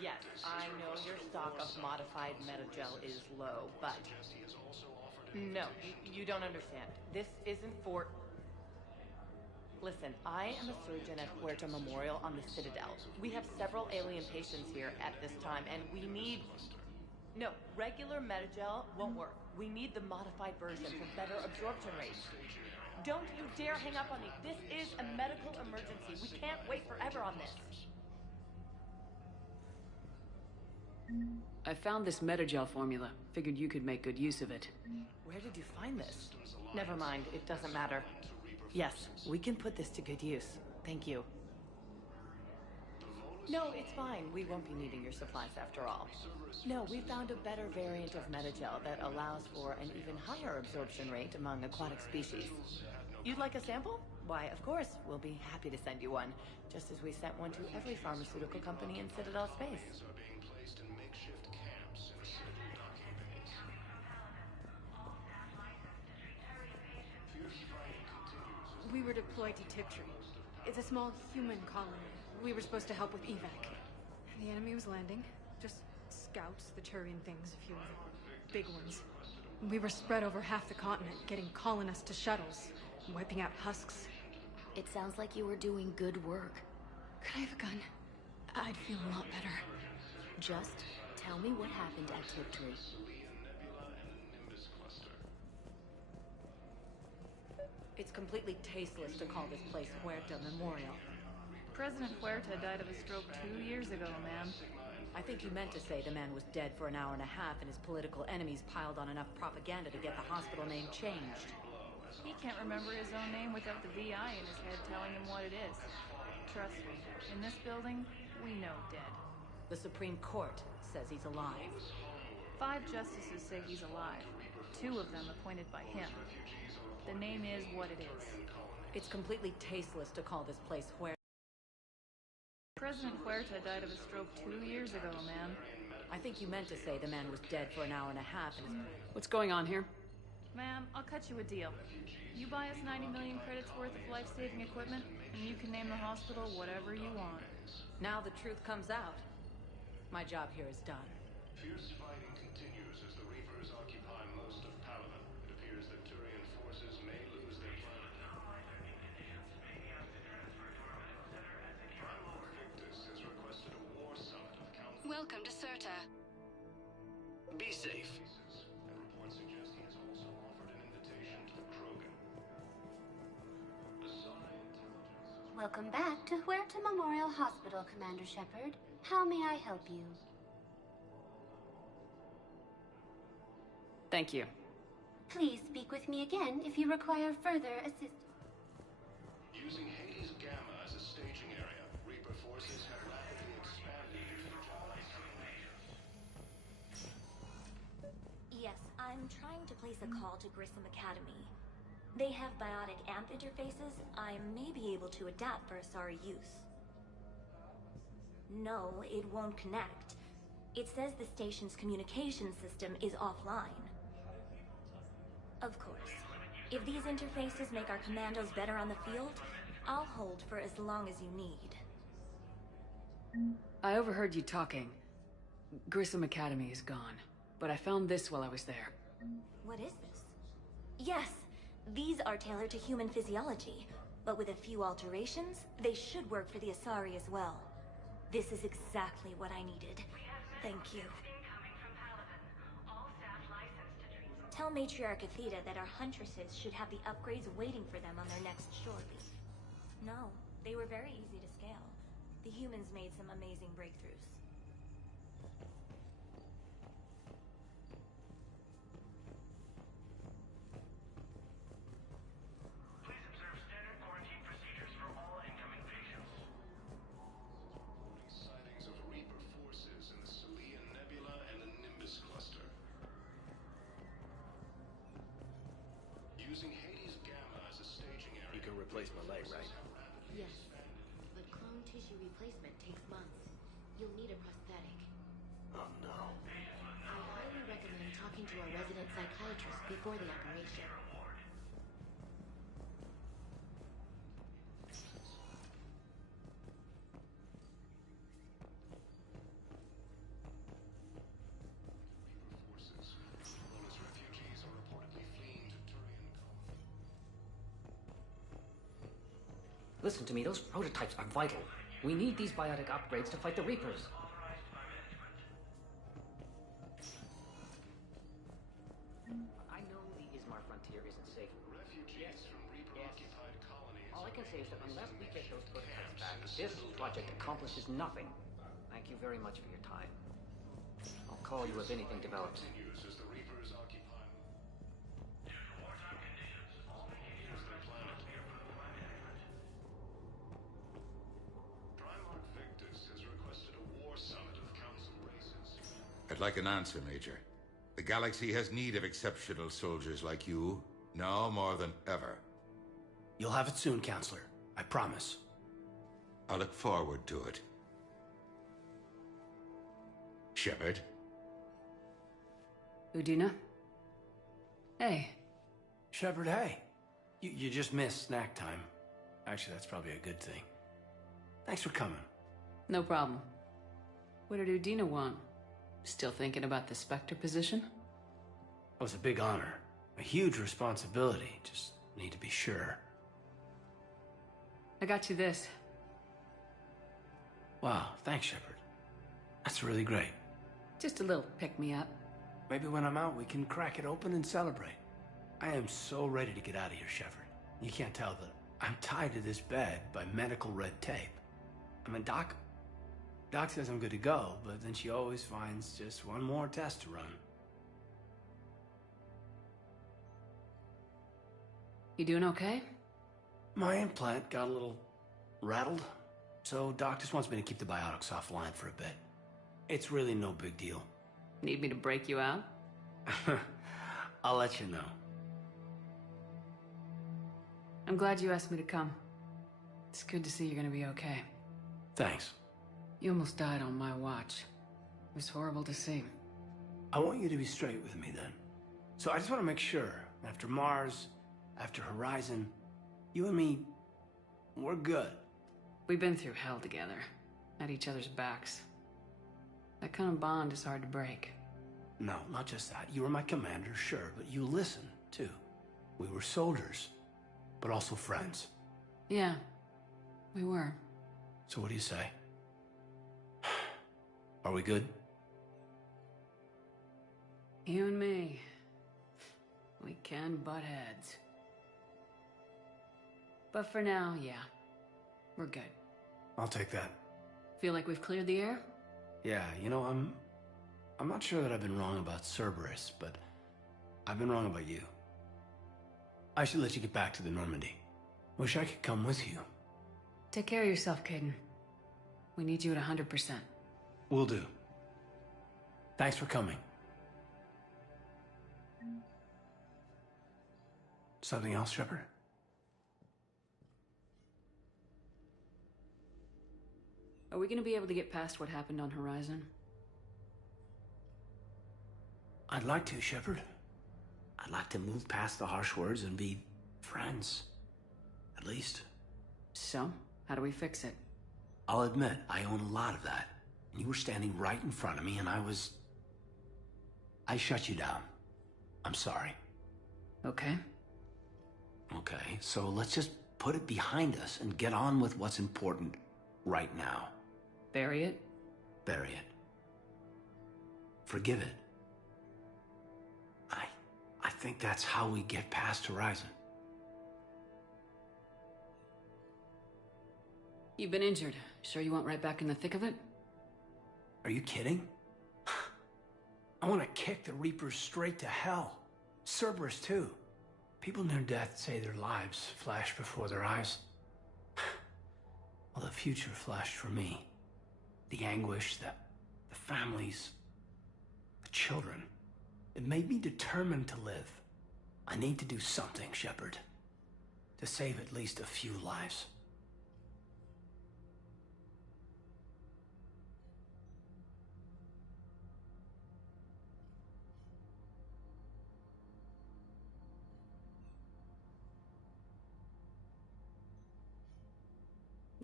Yes, I know your stock of modified metagel is low, but... No, you don't understand. This isn't for... Listen, I am a surgeon at Huerta Memorial on the Citadel. We have several alien patients here at this time, and we need... No, regular metagel won't work. We need the modified version for better absorption rates. Don't you dare hang up on me. This is a medical emergency. We can't wait forever on this. I found this metagel formula. Figured you could make good use of it. Where did you find this? Never mind, it doesn't matter. Yes, we can put this to good use. Thank you. No, it's fine. We won't be needing your supplies after all. No, we found a better variant of metagel that allows for an even higher absorption rate among aquatic species. You'd like a sample? Why, of course, we'll be happy to send you one, just as we sent one to every pharmaceutical company in Citadel space. We were deployed to Tiptree. It's a small human colony. We were supposed to help with evac. The enemy was landing. Just scouts, the Turian things, a few of the big ones. We were spread over half the continent, getting colonists to shuttles, wiping out husks. It sounds like you were doing good work. Could I have a gun? I'd feel a lot better. Just tell me what happened at Tiptree. It's completely tasteless to call this place Huerta Memorial. President Huerta died of a stroke 2 years ago, ma'am. I think you meant to say the man was dead for an hour and a half and his political enemies piled on enough propaganda to get the hospital name changed. He can't remember his own name without the VI in his head telling him what it is. Trust me, in this building, we know dead. The Supreme Court says he's alive. 5 justices say he's alive. 2 of them appointed by him. The name is what it is. It's completely tasteless to call this place Huerta. President Huerta died of a stroke 2 years ago, ma'am. I think you meant to say the man was dead for an hour and a half and his... What's going on here? Ma'am, I'll cut you a deal. You buy us 90 million credits worth of life-saving equipment, and you can name the hospital whatever you want. Now the truth comes out. My job here is done. Fierce fighting continues as the Reapers occupy most of Paladin. It appears that Turian forces may lose their planet. Primal Victus has requested a war summit of council. Welcome to Serta. Be safe. And reports suggest he has also offered an invitation to the Krogan. The Psi intelligence. Welcome back to Huerta Memorial Hospital, Commander Shepard. How may I help you? Thank you. Please speak with me again if you require further assistance. Using Hades Gamma as a staging area, Reaper forces have rapidly expanded into the galaxy. Yes, I'm trying to place a call to Grissom Academy. They have biotic amp interfaces I may be able to adapt for Asari use. No, it won't connect. It says the station's communication system is offline. Of course, if these interfaces make our commandos better on the field, I'll hold for as long as you need. I overheard you talking. Grissom Academy is gone, but I found this while I was there. What is this? Yes, these are tailored to human physiology, but with a few alterations, they should work for the Asari as well. This is exactly what I needed. Thank you. Tell Matriarch Athena that our huntresses should have the upgrades waiting for them on their next shore leave. No, they were very easy to scale. The humans made some amazing breakthroughs. Please observe standard quarantine procedures for all incoming replace my leg, right? Yes, but clone tissue replacement takes months. You'll need a prosthetic. Oh, no. I highly recommend talking to a resident psychiatrist before the operation. Listen to me, those prototypes are vital. We need these biotic upgrades to fight the Reapers. I know the Ismar frontier isn't safe. Refugees from Reaper-occupied colonies. All I can say is that unless we get those prototypes back, this project accomplishes nothing. Thank you very much for your time. I'll call you if anything develops. I'd like an answer, Major. The galaxy has need of exceptional soldiers like you, now more than ever. You'll have it soon, Counselor. I promise. I look forward to it. Shepard? Udina? Hey. Shepard, hey. You just missed snack time. Actually, that's probably a good thing. Thanks for coming. No problem. What did Udina want? Still thinking about the Spectre position? It was a big honor. A huge responsibility. Just need to be sure. I got you this. Wow, thanks, Shepard. That's really great. Just a little pick-me-up. Maybe when I'm out, we can crack it open and celebrate. I am so ready to get out of here, Shepard. You can't tell that I'm tied to this bed by medical red tape. I mean, Doc says I'm good to go, but then she always finds just one more test to run. You doing okay? My implant got a little rattled, so Doc just wants me to keep the biotics offline for a bit. It's really no big deal. Need me to break you out? I'll let you know. I'm glad you asked me to come. It's good to see you're gonna be okay. Thanks. You almost died on my watch. It was horrible to see. I want you to be straight with me then. So I just want to make sure, after Mars, after Horizon, you and me, we're good. We've been through hell together, at each other's backs. That kind of bond is hard to break. No, not just that. You were my commander, sure, but you listened, too. We were soldiers, but also friends. Yeah, we were. So what do you say? Are we good? You and me. We can butt heads. But for now, yeah. We're good. I'll take that. Feel like we've cleared the air? Yeah, you know, I'm not sure that I've been wrong about Cerberus, but I've been wrong about you. I should let you get back to the Normandy. Wish I could come with you. Take care of yourself, Caden. We need you at 100%. Will do. Thanks for coming. Something else, Shepard? Are we gonna be able to get past what happened on Horizon? I'd like to, Shepard. I'd like to move past the harsh words and be friends. At least. So, how do we fix it? I'll admit, I own a lot of that. You were standing right in front of me and I shut you down. I'm sorry. Okay. Okay, so let's just put it behind us and get on with what's important right now. Bury it? Bury it. Forgive it. I think that's how we get past Horizon. You've been injured. Sure you want right back in the thick of it? Are you kidding? I want to kick the Reapers straight to hell. Cerberus, too. People near death say their lives flash before their eyes. Well, the future flashed for me. The anguish, the families, the children. It made me determined to live. I need to do something, Shepard. to save at least a few lives.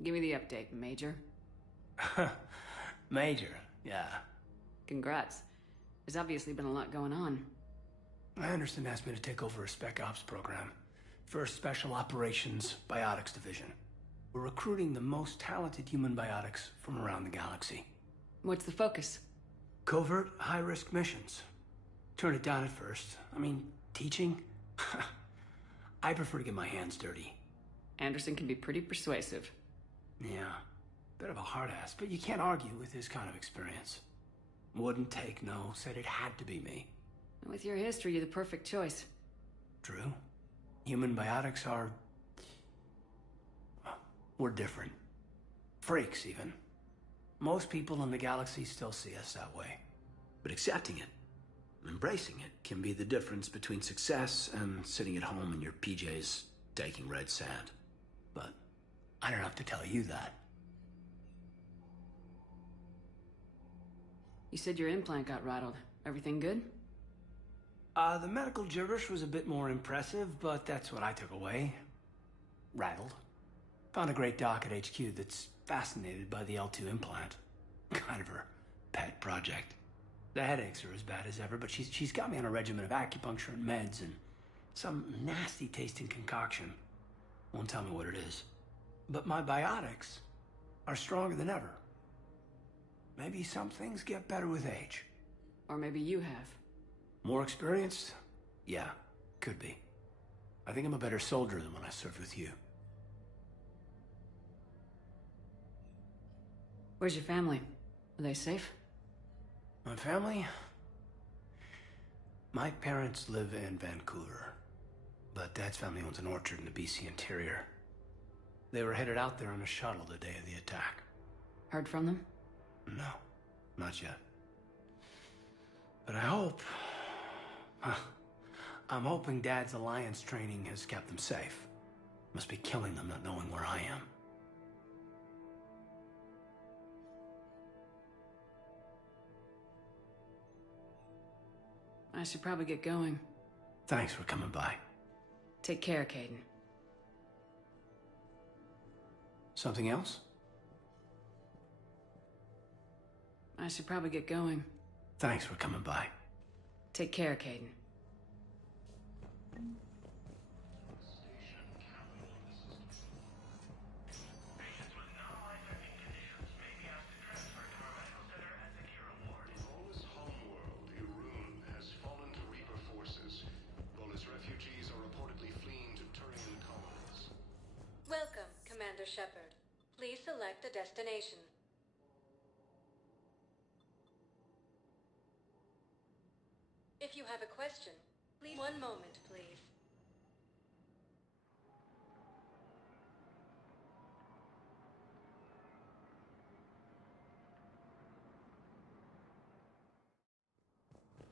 Give me the update, Major. Major, yeah. Congrats. There's obviously been a lot going on. Anderson asked me to take over a Spec Ops program. First Special Operations Biotics Division. We're recruiting the most talented human biotics from around the galaxy. What's the focus? Covert, high-risk missions. Turned it down at first. I mean, teaching? I prefer to get my hands dirty. Anderson can be pretty persuasive. Yeah, bit of a hard ass, but you can't argue with his kind of experience. Wouldn't take no, said it had to be me. With your history, you're the perfect choice. True. Human biotics are... we're different. Freaks, even. Most people in the galaxy still see us that way. But accepting it, embracing it, can be the difference between success and sitting at home in your PJs taking red sand. But I don't have to tell you that. You said your implant got rattled. Everything good? The medical gibberish was a bit more impressive, but that's what I took away. Rattled. Found a great doc at HQ that's fascinated by the L2 implant. Kind of her pet project. The headaches are as bad as ever, but she's got me on a regimen of acupuncture and meds and some nasty tasting concoction. Won't tell me what it is. But my biotics are stronger than ever. Maybe some things get better with age. Or maybe you have. More experienced? Yeah, could be. I think I'm a better soldier than when I served with you. Where's your family? Are they safe? My family? My parents live in Vancouver, but Dad's family owns an orchard in the BC interior. They were headed out there on a shuttle the day of the attack. Heard from them? No, not yet. But I hope... I'm hoping Dad's Alliance training has kept them safe. Must be killing them not knowing where I am. I should probably get going. Thanks for coming by. Take care, Caden. Something else? I should probably get going. Thanks for coming by. Take care, Caden. Welcome, Commander Shepard. Please select a destination. If you have a question, please... One moment, please.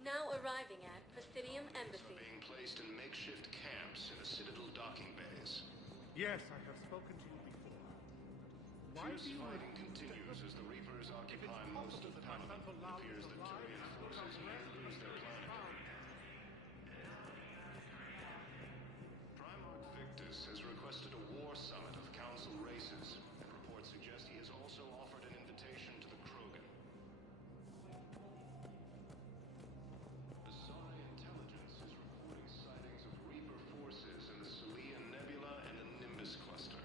Now arriving at Presidium Embassy. Being placed in makeshift camps in the Citadel docking bays. Yes, I have spoken to you before. Why Fierce do you fighting continues as the Reapers occupy most of Panama. It appears that Turian forces may lose their planet. Primarch Victus has requested a war summit of Council races, and reports suggest he has also offered an invitation to the Krogan. The Psi intelligence is reporting sightings of Reaper forces in the Celian Nebula and the Nimbus cluster.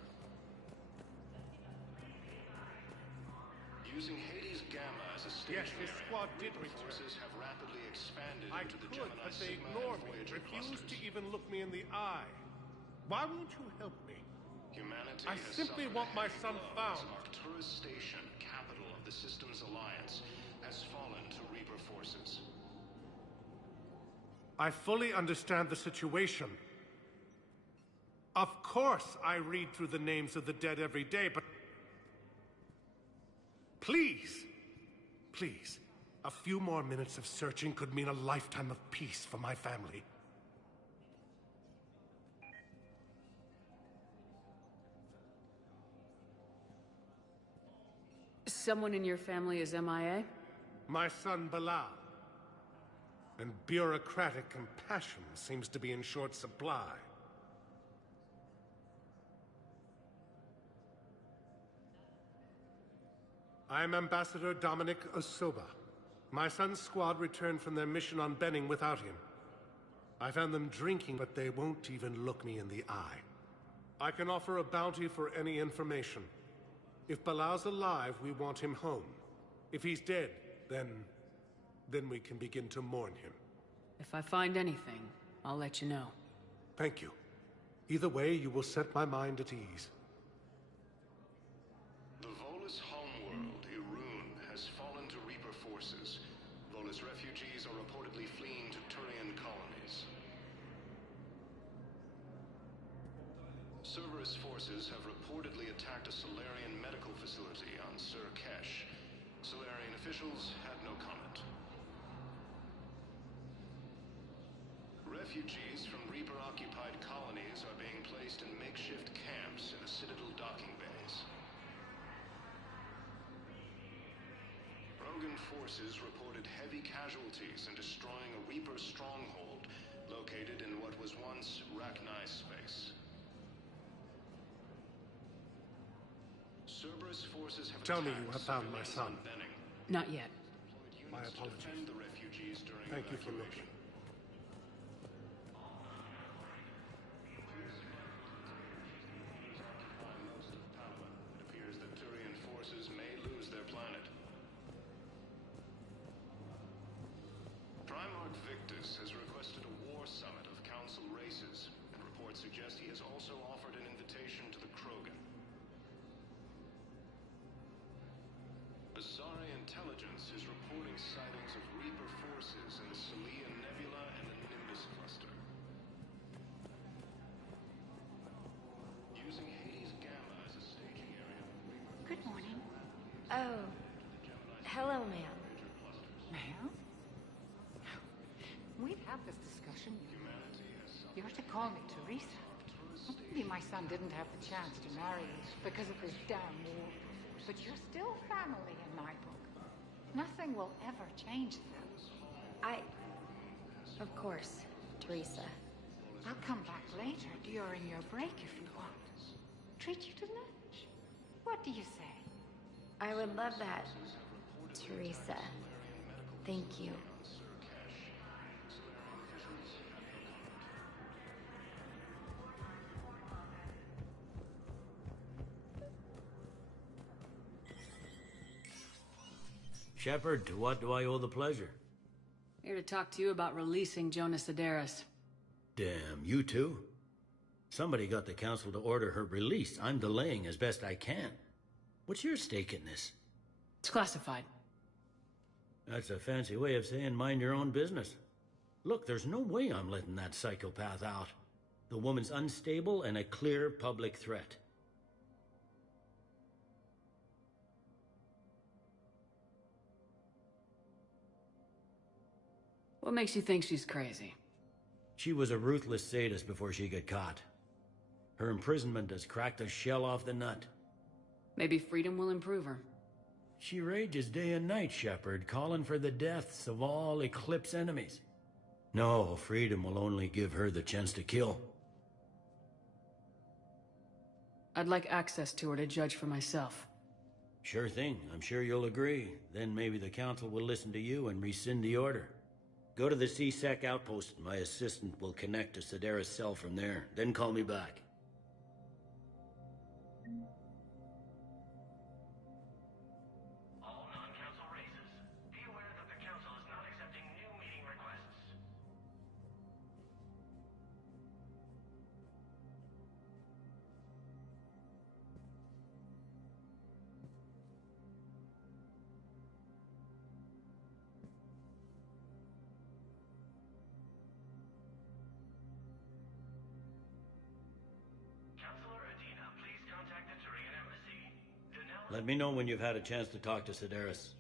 Using Hades Gamma as a staging Yes, this area, squad did Reaper return. forces have rapidly expanded I into the could, Gemini but they Sigma ignore and me, Voyager refuse to clusters. even look me in the eye. Why won't you help me? Humanity I has simply suffered want a my heavy son blow found. as Arcturus Station, capital of the Systems Alliance, has fallen to Reaper forces. I fully understand the situation. Of course I read through the names of the dead every day, but... Please, please, a few more minutes of searching could mean a lifetime of peace for my family. Someone in your family is MIA? My son Bilal. And bureaucratic compassion seems to be in short supply. I am Ambassador Dominic Osoba. My son's squad returned from their mission on Benning without him. I found them drinking, but they won't even look me in the eye. I can offer a bounty for any information. If Bilal's alive, we want him home. If he's dead, then we can begin to mourn him. If I find anything, I'll let you know. Thank you. Either way, you will set my mind at ease. The Volus homeworld, Irun, has fallen to Reaper forces. Volus refugees are reportedly fleeing to Turian colonies. Cerberus forces have reportedly attacked a Solarian medical facility on Sur Kesh. Solarian officials had no comment. Refugees from Reaper-occupied colonies are being placed in makeshift camps in the Citadel docking bays. Rogan forces reported heavy casualties in destroying a Reaper stronghold located in what was once Rachni space. Cerberus forces have Tell me you have found my son. Not yet. My apologies. Thank you for looking. It appears that Turian forces may lose their planet. Primarch Victus has requested a war summit of Council races, and reports suggest he has also offered an invitation to the Krogan. Azari intelligence is reporting sightings of Reaper forces in the Celia Nebula and the Nimbus cluster. Using Hades Gamma as a staging area. Good morning. Oh. Hello, ma'am. Ma'am? We've had this discussion. You're to call me Teresa. Maybe my son didn't have the chance to marry you because of this damn war. But you're still family in my book. Nothing will ever change that. Of course, Teresa. I'll come back later during your break if you want. Treat you to lunch. What do you say? I would love that, Teresa. Thank you. Shepard, to what do I owe the pleasure? Here to talk to you about releasing Jonas Sedaris. Damn, you too? Somebody got the council to order her release. I'm delaying as best I can. What's your stake in this? It's classified. That's a fancy way of saying mind your own business. Look, there's no way I'm letting that psychopath out. The woman's unstable and a clear public threat. What makes you think she's crazy? She was a ruthless sadist before she got caught. Her imprisonment has cracked the shell off the nut. Maybe freedom will improve her. She rages day and night, Shepard, calling for the deaths of all Eclipse enemies. No, freedom will only give her the chance to kill. I'd like access to her to judge for myself. Sure thing. I'm sure you'll agree. Then maybe the council will listen to you and rescind the order. Go to the C-Sec outpost. My assistant will connect to Sedaris' cell from there. Then call me back. All non-council races, be aware that the council is not accepting new meeting requests. Let me know when you've had a chance to talk to Sedaris.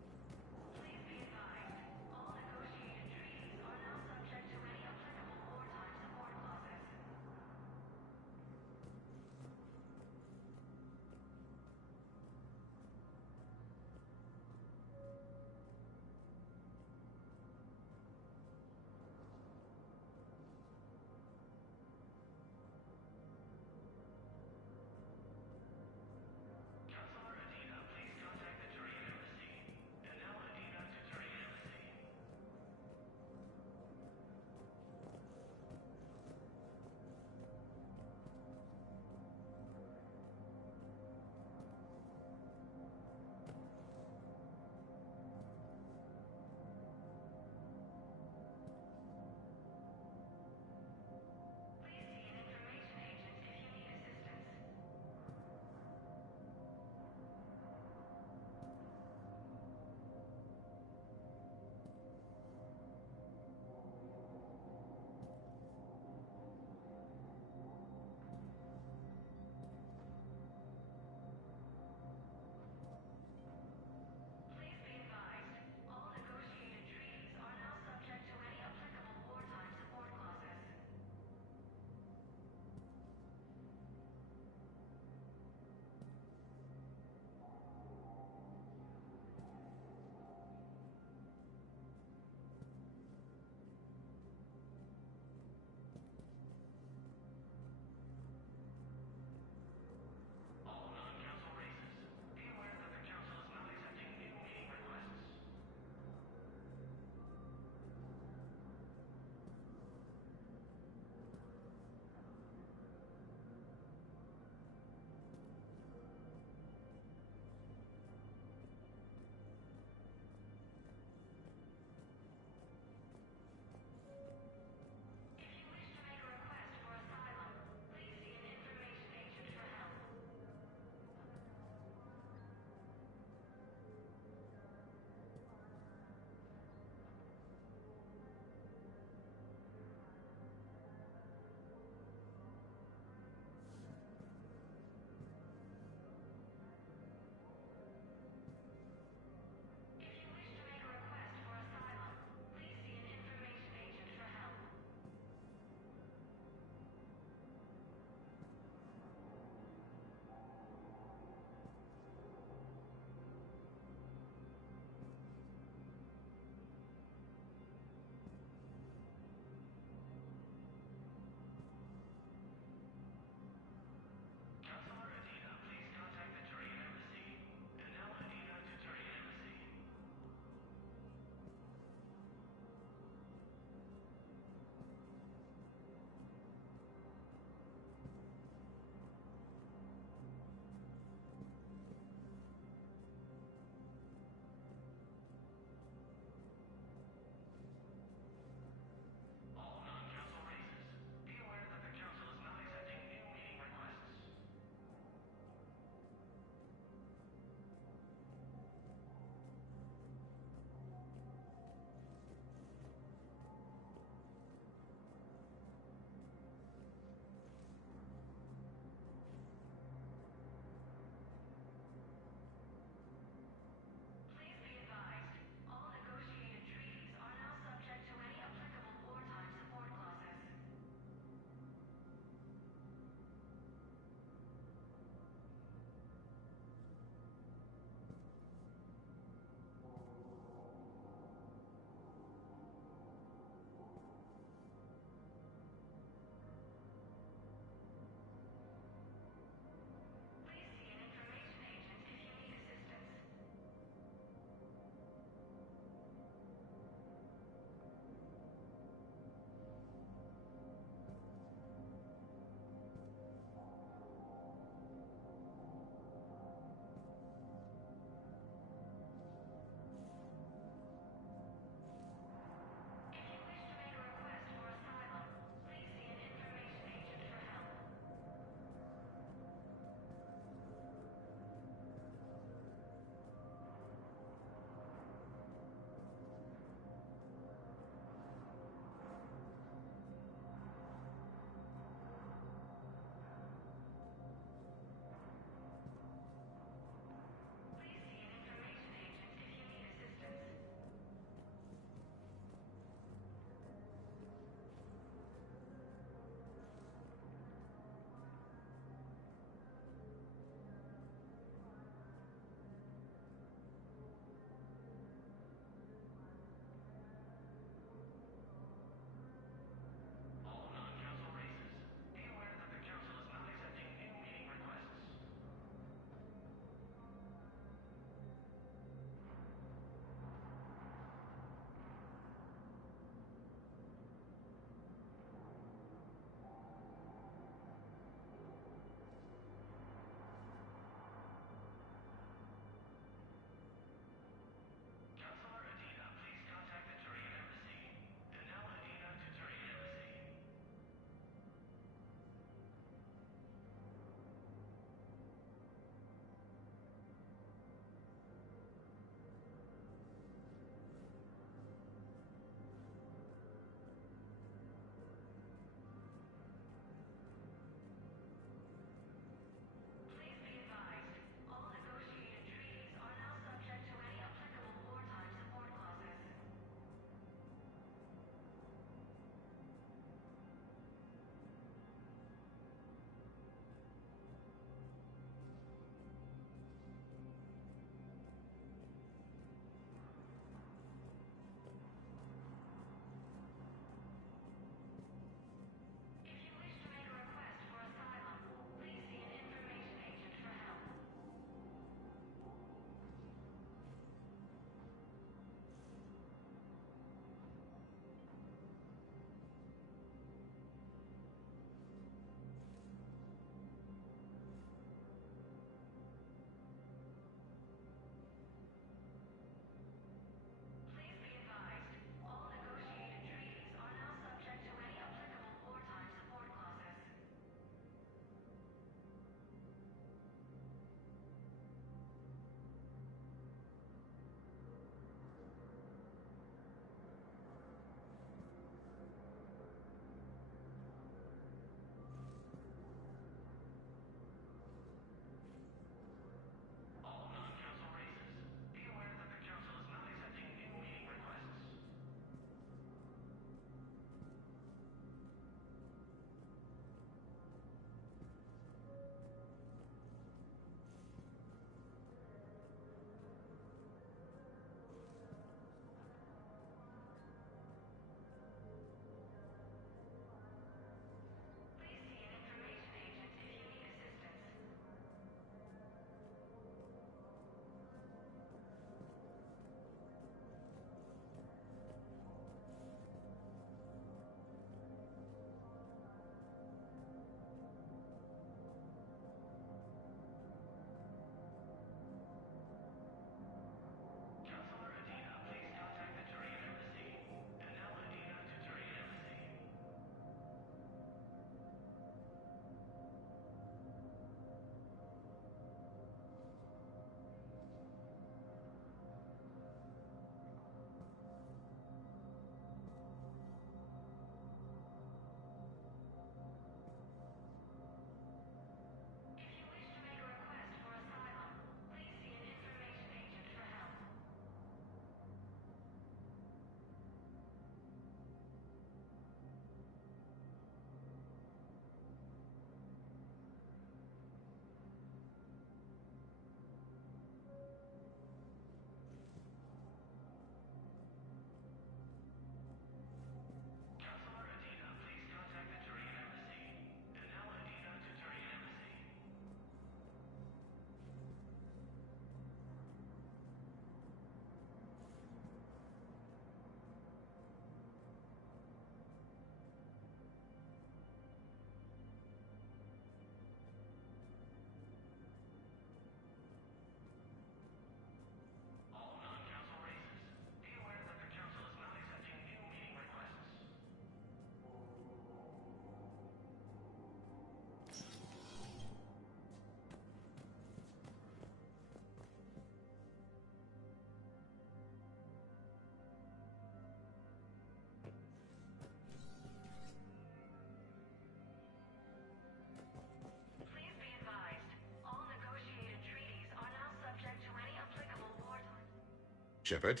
Shepard?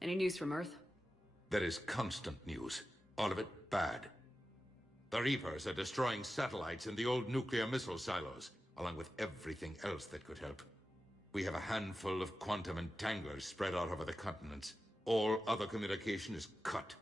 Any news from Earth? There is constant news. All of it bad. The Reapers are destroying satellites in the old nuclear missile silos, along with everything else that could help. We have a handful of quantum entanglers spread out over the continents. All other communication is cut.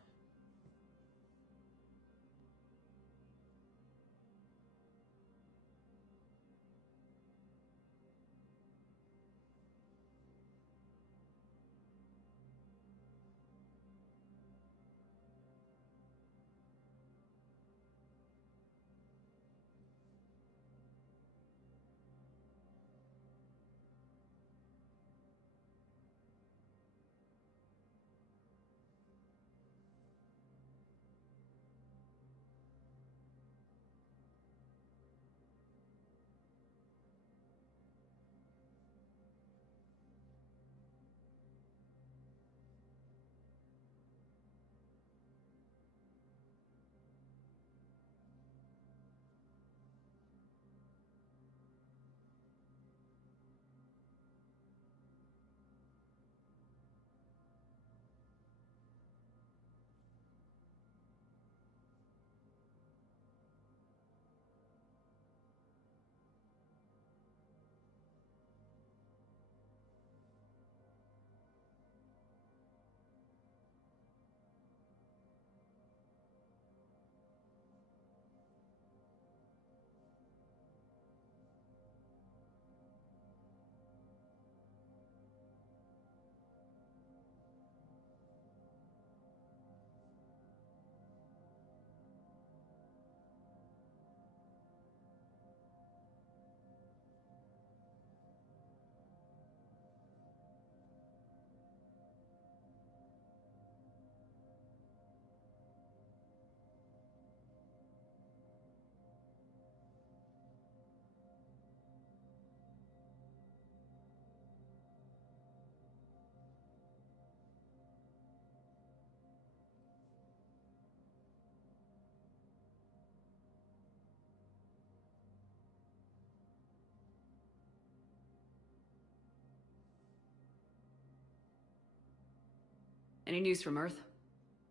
Any news from Earth?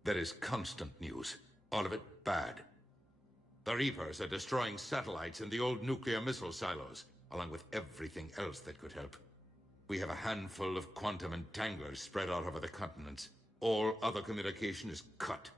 There is constant news. All of it bad. The Reapers are destroying satellites in the old nuclear missile silos, along with everything else that could help. We have a handful of quantum entanglers spread out over the continents. All other communication is cut.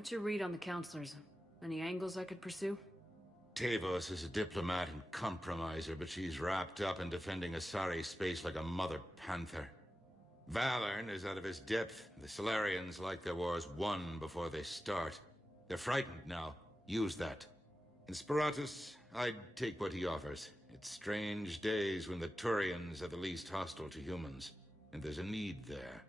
What's your read on the counselors? Any angles I could pursue? Tavos is a diplomat and compromiser, but she's wrapped up in defending Asari space like a mother panther. Valorn is out of his depth. The Solarians, like their wars, won before they start. They're frightened now. Use that. In Sparatus, I'd take what he offers. It's strange days when the Turians are the least hostile to humans, and there's a need there.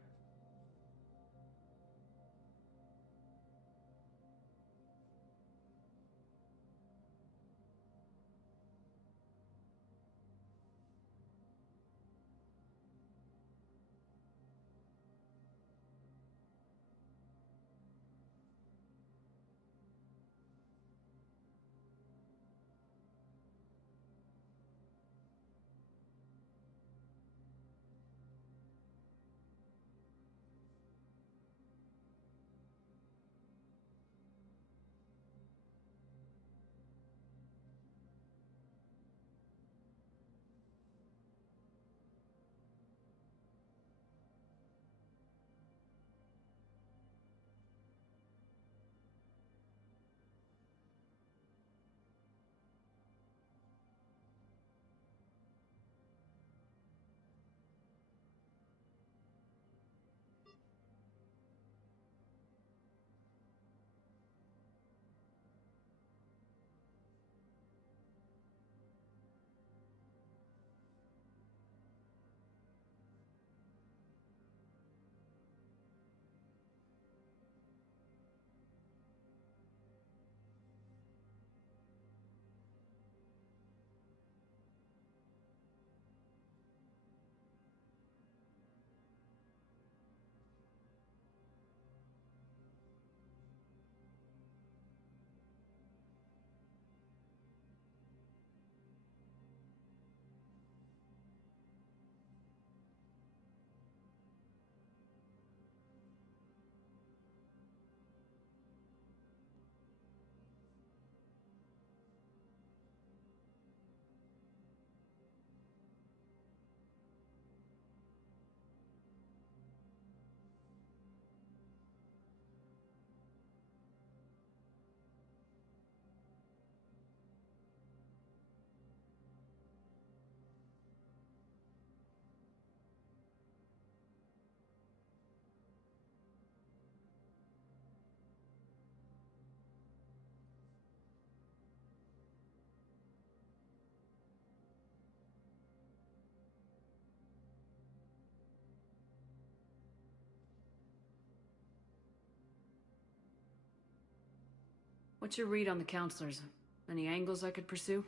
What's your read on the counselors? Any angles I could pursue?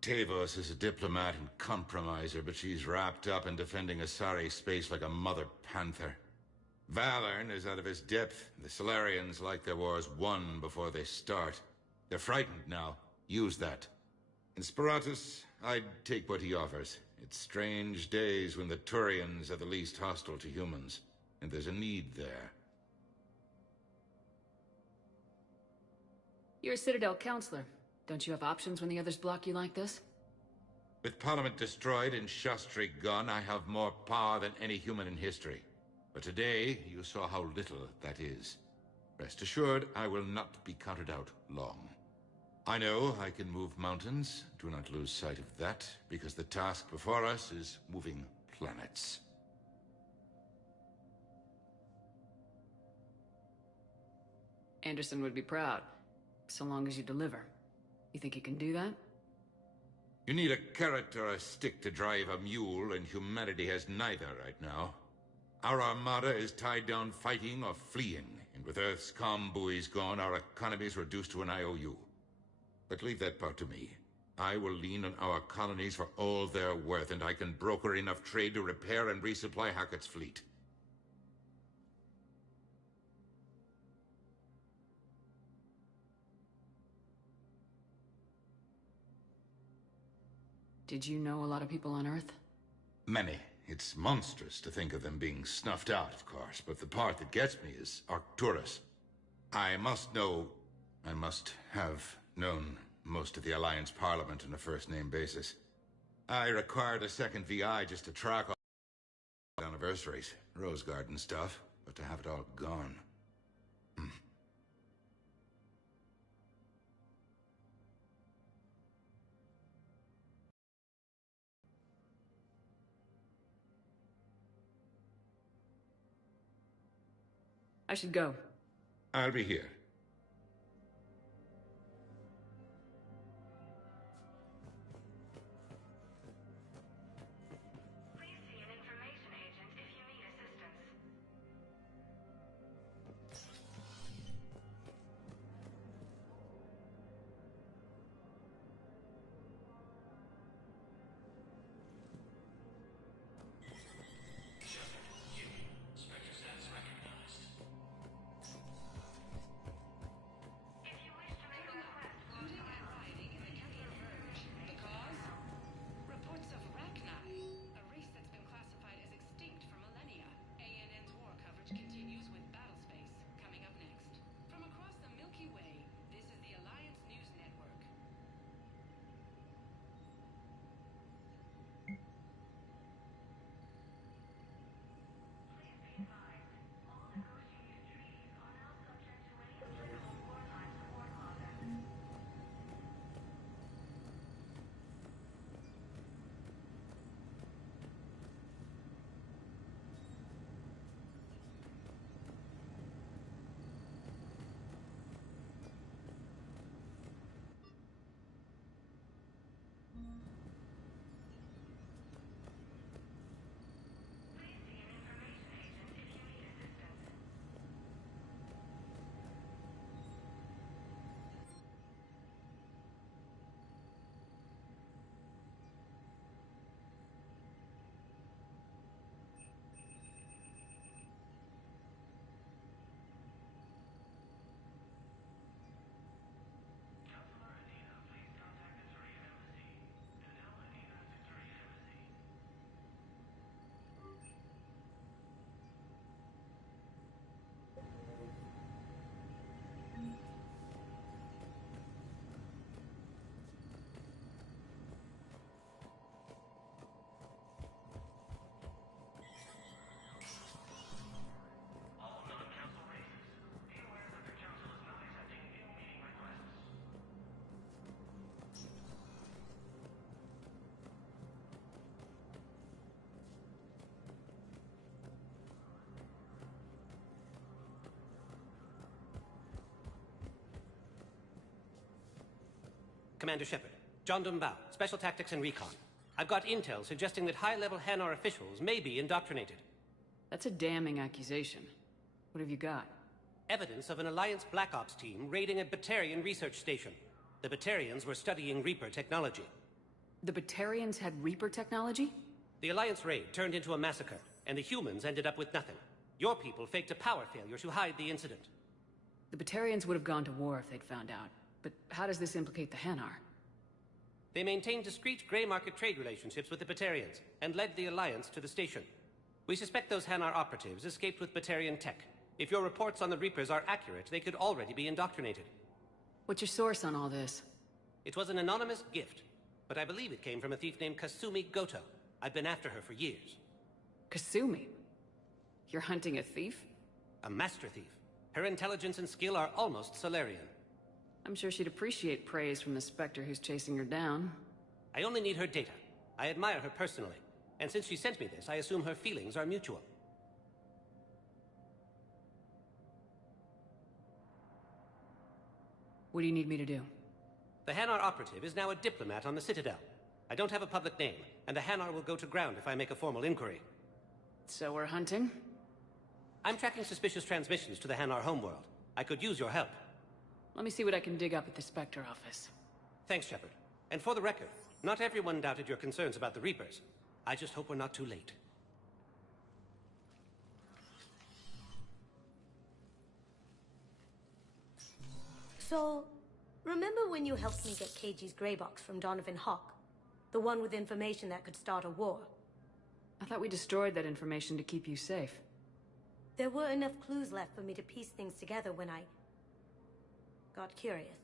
Tavos is a diplomat and compromiser, but she's wrapped up in defending Asari space like a mother panther. Valorn is out of his depth. The Solarians, like their wars, won before they start. They're frightened now. Use that. In Sparatus, I'd take what he offers. It's strange days when the Turians are the least hostile to humans, and there's a need there. You're a Citadel counselor. Don't you have options when the others block you like this? With Parliament destroyed and Shastri gone, I have more power than any human in history. But today, you saw how little that is. Rest assured, I will not be counted out long. I know I can move mountains. Do not lose sight of that, because the task before us is moving planets. Anderson would be proud, so long as you deliver. You think you can do that? You need a carrot or a stick to drive a mule, and humanity has neither right now. Our armada is tied down fighting or fleeing, and with Earth's comm buoys gone, our economy is reduced to an IOU. But leave that part to me. I will lean on our colonies for all they're worth, and I can broker enough trade to repair and resupply Hackett's fleet. Did you know a lot of people on Earth? Many. It's monstrous to think of them being snuffed out, of course, but the part that gets me is Arcturus. I must have known most of the Alliance Parliament on a first-name basis. I required a second VI just to track all anniversaries, Rose Garden stuff, but to have it all gone. I should go. I'll be here. Commander Shepard, John Dumbao, Special Tactics and Recon. I've got intel suggesting that high-level Hanar officials may be indoctrinated. That's a damning accusation. What have you got? Evidence of an Alliance Black Ops team raiding a Batarian research station. The Batarians were studying Reaper technology. The Batarians had Reaper technology? The Alliance raid turned into a massacre, and the humans ended up with nothing. Your people faked a power failure to hide the incident. The Batarians would have gone to war if they'd found out. But how does this implicate the Hanar? They maintained discreet gray market trade relationships with the Batarians, and led the Alliance to the station. We suspect those Hanar operatives escaped with Batarian tech. If your reports on the Reapers are accurate, they could already be indoctrinated. What's your source on all this? It was an anonymous gift, but I believe it came from a thief named Kasumi Goto. I've been after her for years. Kasumi? You're hunting a thief? A master thief. Her intelligence and skill are almost Solarian. I'm sure she'd appreciate praise from the Spectre who's chasing her down. I only need her data. I admire her personally. And since she sent me this, I assume her feelings are mutual. What do you need me to do? The Hanar operative is now a diplomat on the Citadel. I don't have a public name, and the Hanar will go to ground if I make a formal inquiry. So we're hunting? I'm tracking suspicious transmissions to the Hanar homeworld. I could use your help. Let me see what I can dig up at the Spectre office. Thanks, Shepard. And for the record, not everyone doubted your concerns about the Reapers. I just hope we're not too late. So, remember when you helped me get KG's grey box from Donovan Hawk? The one with information that could start a war? I thought we destroyed that information to keep you safe. There were enough clues left for me to piece things together when I got curious.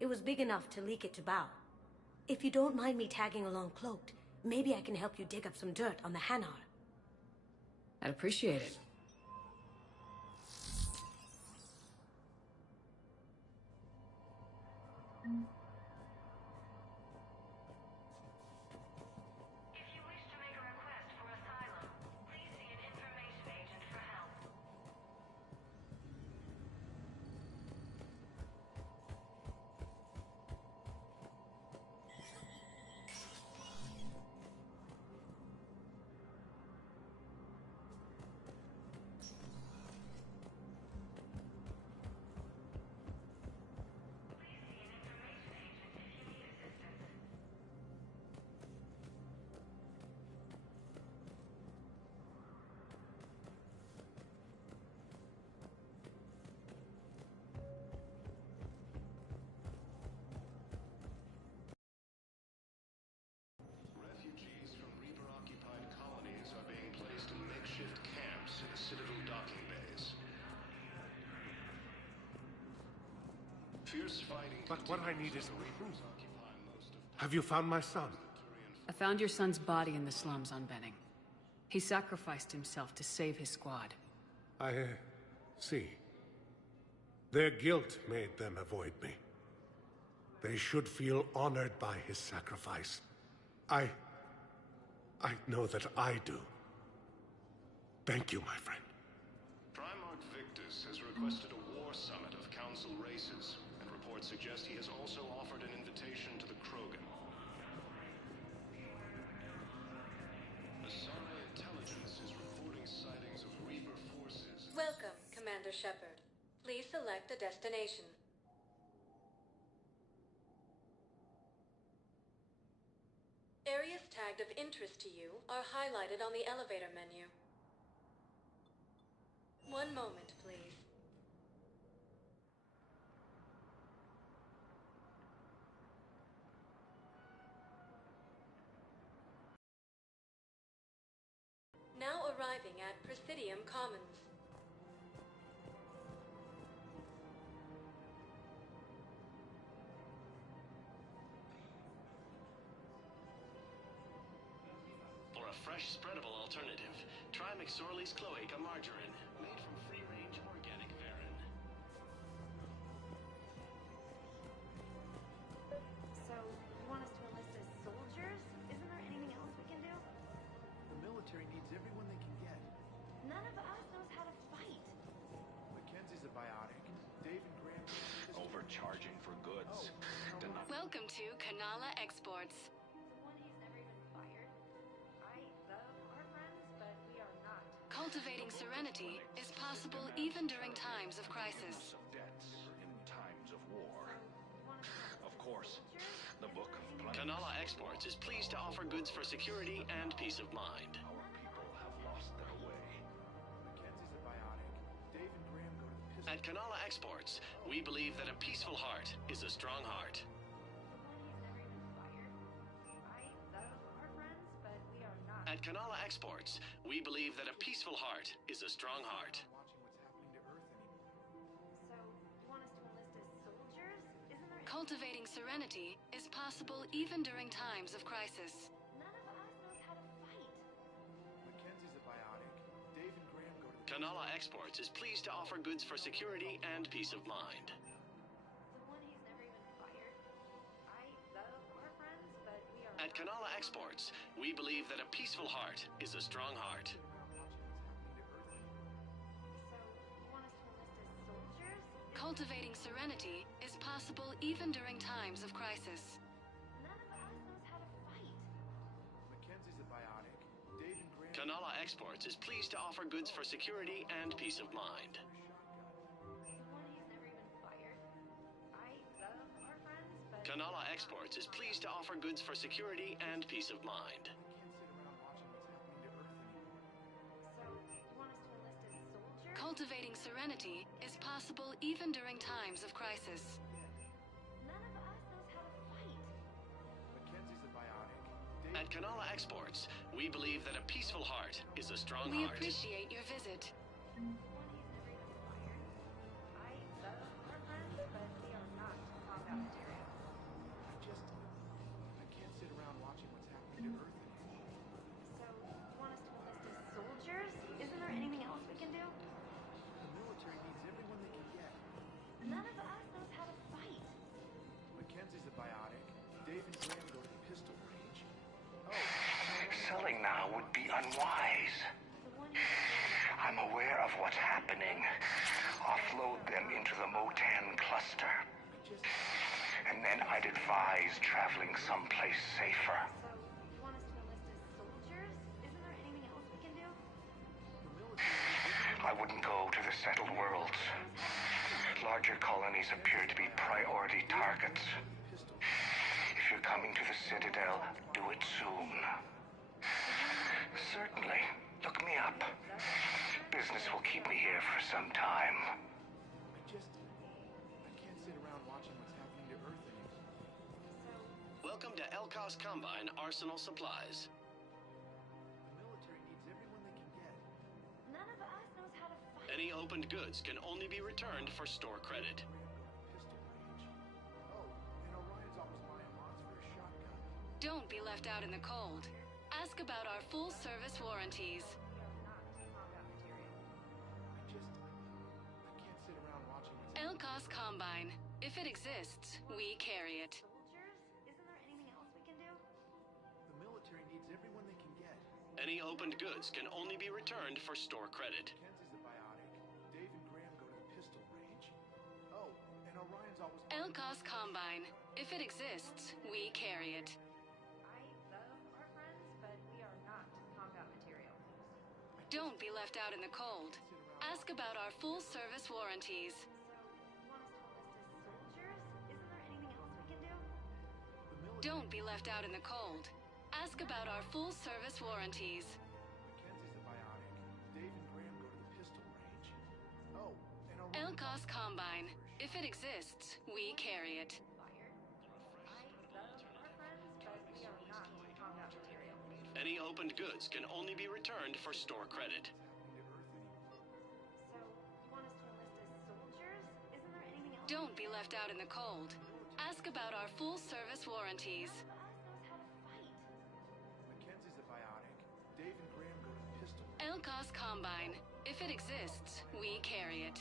It was big enough to leak it to Bao. If you don't mind me tagging along cloaked, maybe I can help you dig up some dirt on the Hanar. I'd appreciate it. Fierce fighting. But what I need is proof. Have you found my son? I found your son's body in the slums on Benning. He sacrificed himself to save his squad. I see. Their guilt made them avoid me. They should feel honored by his sacrifice. I know that I do. Thank you, my friend. Primarch Victus has requested a war summit of Council races, and reports suggest he has also offered an invitation to the Krogan. Asari intelligence is reporting sightings of Reaper forces. Welcome, Commander Shepard. Please select a destination. Areas tagged of interest to you are highlighted on the elevator menu. One moment, please. Now arriving at Presidium Commons. For a fresh, spreadable alternative, try McSorley's Cloaca Margarine, made from free-range organic varin. So, you want us to enlist as soldiers? Isn't there anything else we can do? The military needs everyone they can get. None of us knows how to fight. Mackenzie's a biotic. Dave and Graham... Overcharging for goods. Welcome to Kanala Exports. The one who's never even fired. I love our friends, but we are not. Cultivating serenity is possible even during times of crisis. Of debts in times of war. Of course, the Book of Plans. Kanala Exports is pleased to offer goods for security and peace of mind. Our people have lost their way. Mackenzie's a biotic. Dave and Graham go to the pistol... At Kanala Exports, we believe that a peaceful heart is a strong heart. At Kanala Exports, we believe that a peaceful heart is a strong heart. Cultivating serenity is possible even during times of crisis. None of us knows how to fight. Mackenzie's a biotic. Dave and Graham go to the... Kanala Exports is pleased to offer goods for security and peace of mind. The one who's never even fired. I love our friends, but we are At Kanala Exports, we believe that a peaceful heart is a strong heart. Cultivating serenity is possible even during times of crisis. None of us knows how to fight. Mackenzie's a biotic. Dave and Graham... Kanala Exports is pleased to offer goods for security and peace of mind. The one who's never even fired. I love our friends, but... Kanala Exports is pleased to offer goods for security and peace of mind. Cultivating serenity is possible even during times of crisis. None of us knows how to fight. Mackenzie's a biotic. At Kanala Exports, we believe that a peaceful heart is a strong We heart. appreciate your visit. I love our friends, but we are not combat material. I can't sit around watching what's happening to Earth anymore. So, you want us to enlist as soldiers? Isn't there anything else we can do? The military needs everyone they can get. None of us knows how to fight. Mackenzie's a biotic. Dave and Graham go to the pistol range. Selling now would be unwise. I'm aware of what's happening. Offload them into the Motan cluster. And then I'd advise traveling someplace safer. So, you want us to enlist as soldiers? Isn't there anything else we can do? I wouldn't go to the settled worlds. Larger colonies appear to be priority targets. If you're coming to the Citadel, do it soon. Certainly. Look me up. Business will keep me here for some time. I can't sit around watching what's happening to Earth anymore. Welcome to Elkos Combine Arsenal Supplies. The military needs everyone they can get. None of us knows how to fight. Any opened goods can only be returned for store credit. Don't be left out in the cold. Ask about our full-service warranties. I can't sit around watching what's Elkos Combine. If it exists, we carry it. Isn't there anything else we can do? The military needs everyone they can get. Any opened goods can only be returned for store credit. Kenzie's a biotic. Dave and Graham go to the pistol range. Oh, and Orion's always... Elkos Combine. If it exists, we carry it. I love our friends, but we are not combat material. Don't be left out in the cold. Ask about our full-service warranties. Don't be left out in the cold. Ask about our full-service warranties. Kenzie's a biotic. Dave and Graham go to the pistol range. Oh, and Orion... Elkos Combine. If it exists, we carry it. Any opened goods can only be returned for store credit. Don't be left out in the cold. Ask about our full-service warranties. Kenzie's a biotic. Dave and Graham go to the pistol. Elkos Combine. If it exists, we carry it.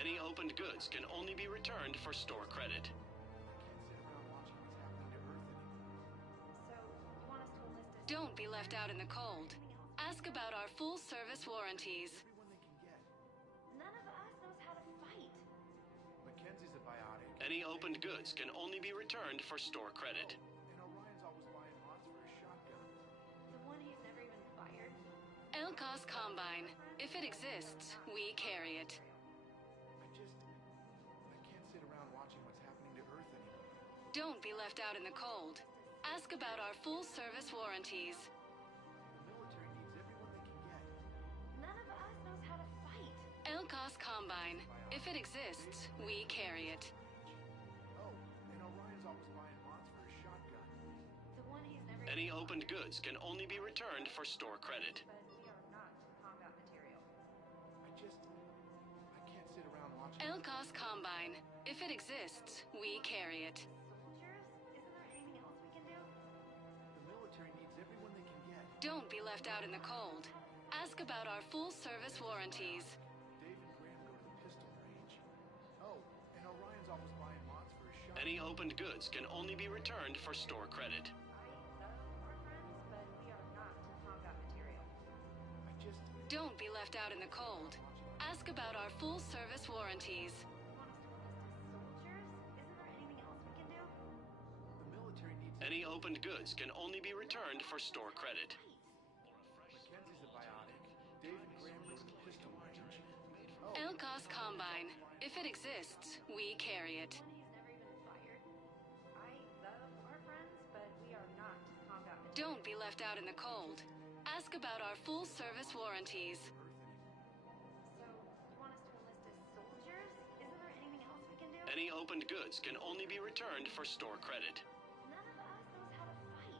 Any opened goods can only be returned for store credit. Don't be left out in the cold. Ask about our full-service warranties. None of us knows how to fight. Mackenzie's a biotic. Any opened goods can only be returned for store credit. And Orion's always buying mods for his shotgun. The one he's never even fired. Elkos Combine. If it exists, we carry it. I can't sit around watching what's happening to Earth anymore. Don't be left out in the cold. Ask about our full-service warranties. The military needs everyone they can get. None of us knows how to fight. Elkos Combine. If it exists, we carry it. Oh, and Orion's always buying mods for his shotgun. The one he's never... Any opened goods can only be returned for store credit. But we are not combat material. I can't sit around watching... Elkos Combine. If it exists, we carry it. Don't be left out in the cold. Ask about our full-service warranties. Dave and Graham go to the pistol range. Oh, and Orion's always buying mods for his shotgun. Any opened goods can only be returned for store credit. I love our friends, but we are not combat material. Don't be left out in the cold. Ask about our full-service warranties. Any opened goods can only be returned for store credit. Mackenzie's a biotic. Dave and Graham go to the pistol range. Oh, Elkos Combine. If it exists, we carry it. I love our friends, but we are not combat material. Don't be left out in the cold. Ask about our full-service warranties. So, you want us to enlist as soldiers? Isn't there anything else we can do? Any opened goods can only be returned for store credit. None of us knows how to fight.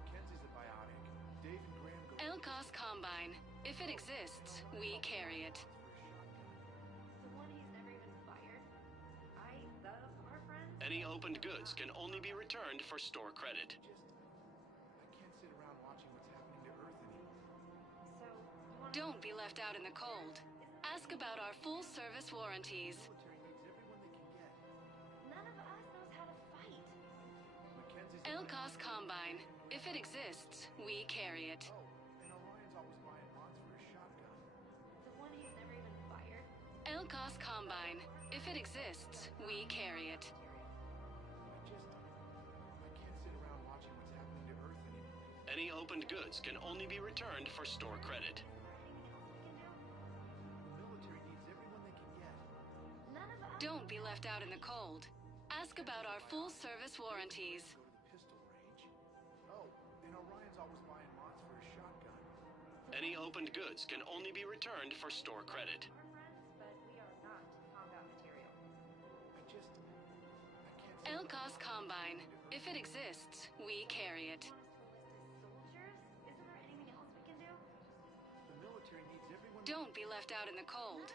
Mackenzie's a biotic. Dave and Graham go... Elkos Combine. If it exists, we carry it. The one he's never even fired. I love our friends. Any opened goods can only be returned for store credit. I can't sit around watching what's happening to Earth anymore. So, you want... Don't be left out in the cold. Ask about our full-service warranties. The military needs everyone they can get. None of us knows how to fight. Mackenzie's... Elkos Combine. If it exists, we carry it. Oh, and Orion's always buying mods for his shotgun. The one he's never even fired. Elkos Combine. If it exists, we carry it. I can't sit around watching what's happening to Earth anymore. Any opened goods can only be returned for store credit. The military needs everyone they can get. None of us... Don't be left out in the cold. Ask about our full-service warranties. Go to the pistol range. Oh, and Orion's always buying mods for his shotgun. Any opened goods can only be returned for store credit. Our friends, but we are not combat material. I can't sit... Elkos Combine. If it exists, we carry it. Soldiers? Isn't there anything else we can do? The military needs everyone... Don't be left out in the cold.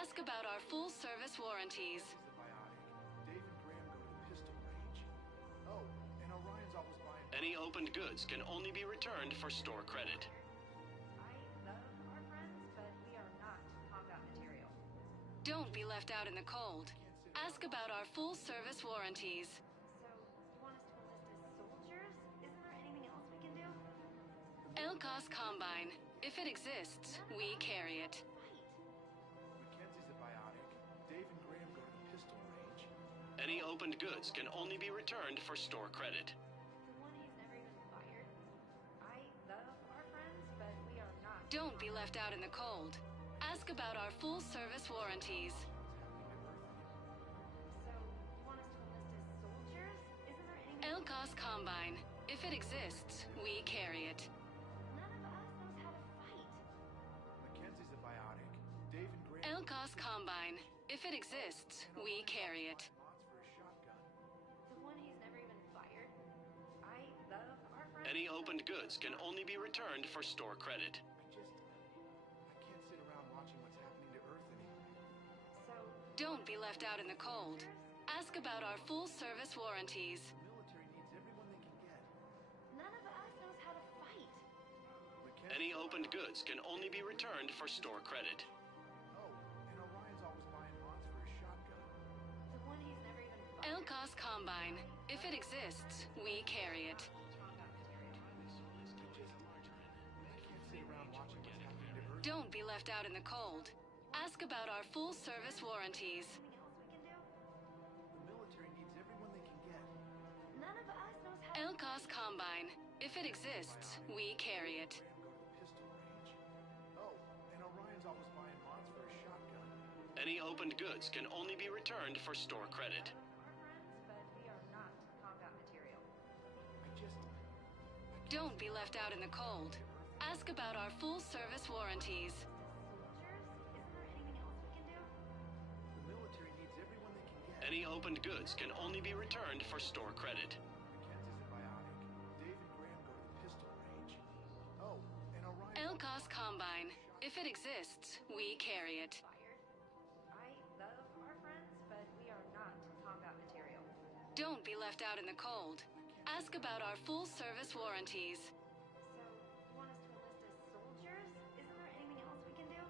Ask about our full-service warranties. The biotic. opened goods can only be returned for store credit. I love our friends, but we are not combat material. Don't be left out in the cold. Ask about our full-service warranties. So, you want us to enlist as soldiers? Isn't there anything else we can do? Elkos Combine. If it exists, we carry it. Mackenzie's a biotic. Dave and Graham go to the pistol range. Any opened goods can only be returned for store credit. The one he's never even fired. I love our friends, but we are not. Don't be left out in the cold. Ask about our full-service warranties. So, you want us to enlist as soldiers? Isn't there anything... Elkos Combine. If it exists, we carry it. None of us knows how to fight. Mackenzie's a biotic. Dave and Graham... Elkos Combine. If it exists, we carry it. Mods for a shotgun. The one he's never even fired. I love our friends. Any opened goods can only be returned for store credit. I can't sit around watching what's happening to Earth anymore. So, Don't be left out in the cold. Ask about our full-service warranties. The military needs everyone they can get. none of us knows how to fight. Any opened goods can only be returned for store credit. Oh, and Orion's always buying mods for his shotgun. The one he's never even fired. Elkos Combine. If it exists, we carry it. I can't sit around watching what's happening to Earth. Don't be left out in the cold. Ask about our full-service warranties. Anything else we can do? The military needs everyone they can get. None of us knows how to... Elkos Combine. If it exists, we carry it. Graham go to the pistol range. Oh, and Orion's always buying mods for his shotgun. Any opened goods can only be returned for store credit. Our friends, but we are not combat material. Don't be left out in the cold. Ask about our full-service warranties. Soldiers? Isn't there anything else we can do? The military needs everyone they can get. Any opened goods can only be returned for store credit. Mackenzie's a biotic. Dave and Graham go to the pistol range. Oh, and Orion... Elkos Combine. If it exists, we carry it. Fired. I love our friends, but we are not combat material. Don't be left out in the cold. Ask about our full-service warranties. So, you want us to enlist as soldiers? Isn't there anything else we can do?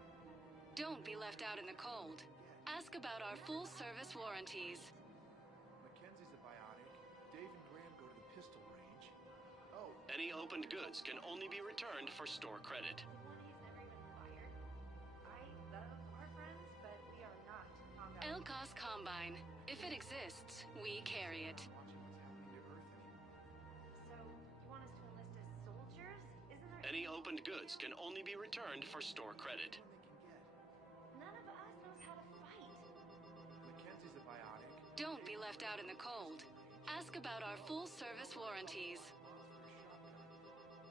Don't be left out in the cold. Ask about our full-service warranties. Mackenzie's a biotic. Dave and Graham go to the pistol range. Oh, Any opened goods can only be returned for store credit. The one he's never even fired. I love our friends, but we are not combat Elkos Combine. If it exists, we carry it. watching what's happening to Earth anymore. So, you want us to enlist as soldiers? Isn't there Any opened goods can only be returned for store credit. None of us knows how to fight. Mackenzie's a biotic. Don't be left out in the cold. Ask about our full-service warranties.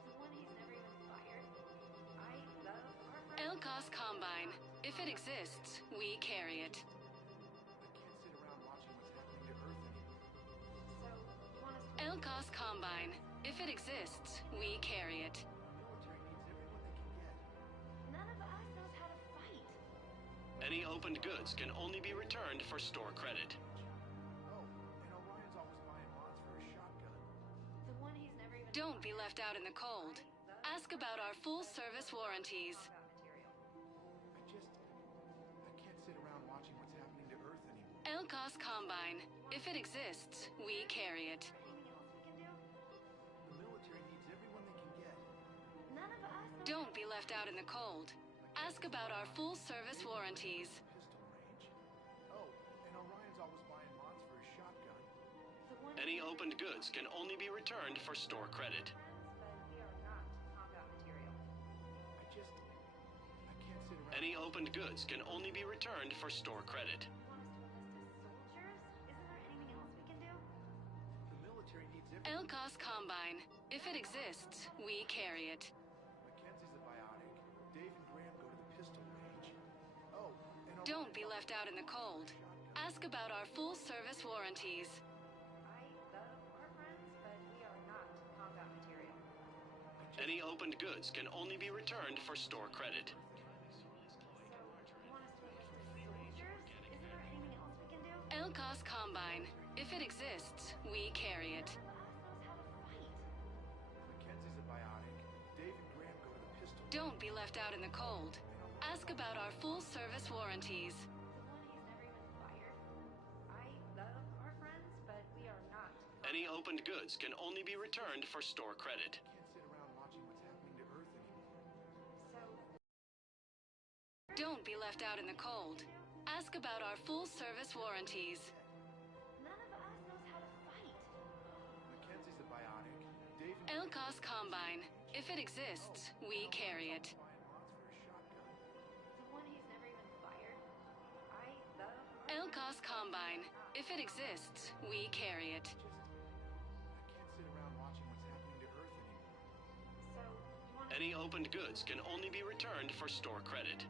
The one he's never even fired. I love our friends. Elkos Combine. If it exists, we carry it. I can't sit around watching what's happening to Earth anymore. So, you want us to... Elkos Combine. If it exists, we carry it. The military needs everyone they can get. None of us knows how to fight. Any opened goods can only be returned for store credit. Oh, and Orion's always buying mods for his shotgun. The one he's never even... Don't be left out in the cold. Ask about our full-service warranties. Combat material. I can't sit around watching what's happening to Earth anymore. Elkos Combine. If it exists, we carry it. Anything else we can do? The military needs everyone they can get. None of us knows... Don't be left out in the cold. Ask about our full-service warranties. Pistol range. Oh, and Orion's always buying mods for his shotgun. The one Any opened goods can only be returned for store credit. friends, but we are not combat material. I can't sit around. Any opened goods can only be returned for store credit. You want us to enlist as soldiers? Isn't there anything else we can do? The military needs everyone. Elkos Combine. If it exists, we carry it. Mackenzie's a biotic. Dave and Graham go to the pistol range. Oh, and Don't be left out in the cold. Ask about our full-service warranties. I love our friends, but we are not combat material. Any opened goods can only be returned for store credit. So, you want us to enlist as soldiers? Isn't there anything else we can do? Elkos Combine. If it exists, we carry it. None of us knows how to fight. Don't be left out in the cold. Ask about our full-service warranties. Any opened goods can only be returned for store credit. Don't be left out in the cold. Ask about our full-service warranties. Mackenzie's a biotic. Dave and Elkos Combine. If it exists, we carry it. Elkos Combine. If it exists, we carry it. Any opened goods can only be returned for store credit.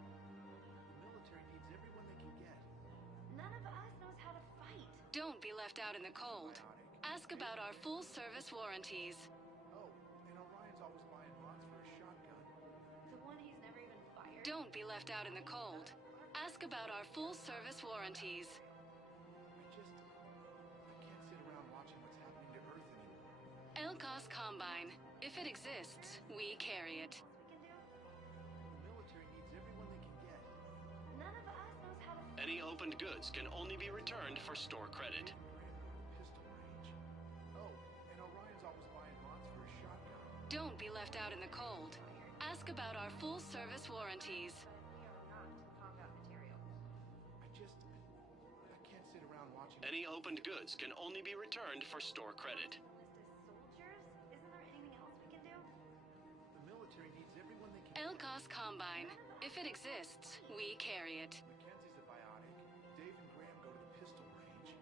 Don't be left out in the cold. Ask about our full-service warranties. Don't be left out in the cold. Ask about our full-service warranties. Elkos Combine. If it exists, we carry it. Any opened goods can only be returned for store credit. Don't be left out in the cold. Ask about our full-service warranties. Any opened goods can only be returned for store credit. Elkos Combine. If it exists, we carry it. Mackenzie's a biotic. Dave and Graham go to the pistol range.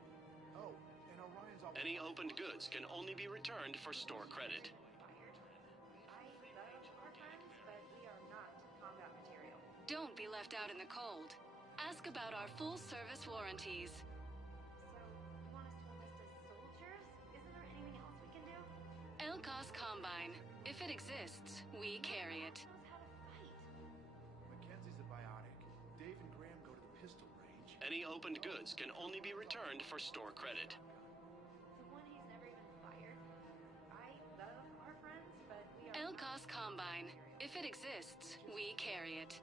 Oh, and Orion's always... Any opened goods can only be returned for store credit. Don't be left out in the cold. Ask about our full-service warranties. Elkos Combine. If it exists, we carry it. Mackenzie's a biotic. Dave and Graham go to the pistol range. Any opened goods can only be returned for store credit. Elkos Combine. If it exists, we carry it.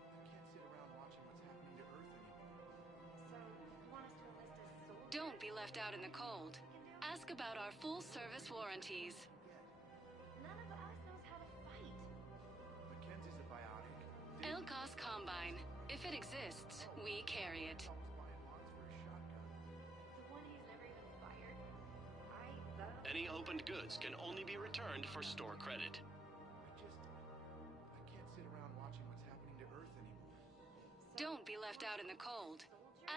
Don't be left out in the cold. Ask about our full-service warranties. Mackenzie's a biotic. Elkos Combine. If it exists, we carry it. Any opened goods can only be returned for store credit. I can't sit around watching what's happening to Earth anymore. Don't be left out in the cold.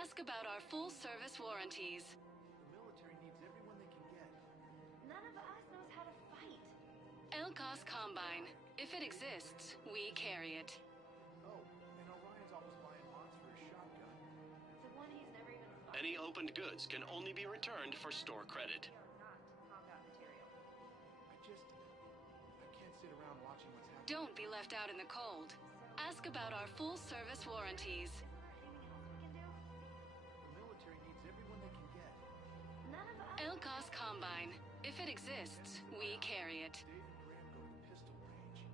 Ask about our full-service warranties. The military needs everyone they can get. Elkos Combine. If it exists, we carry it. Oh, and Orion's always buying mods for his shotgun. Any opened goods can only be returned for store credit. I can't sit around watching what's happening. Don't be left out in the cold. Ask about our full-service warranties. The military needs everyone they can get. Elkos Combine. If it exists, we carry it. Dave and Graham go to the pistol range.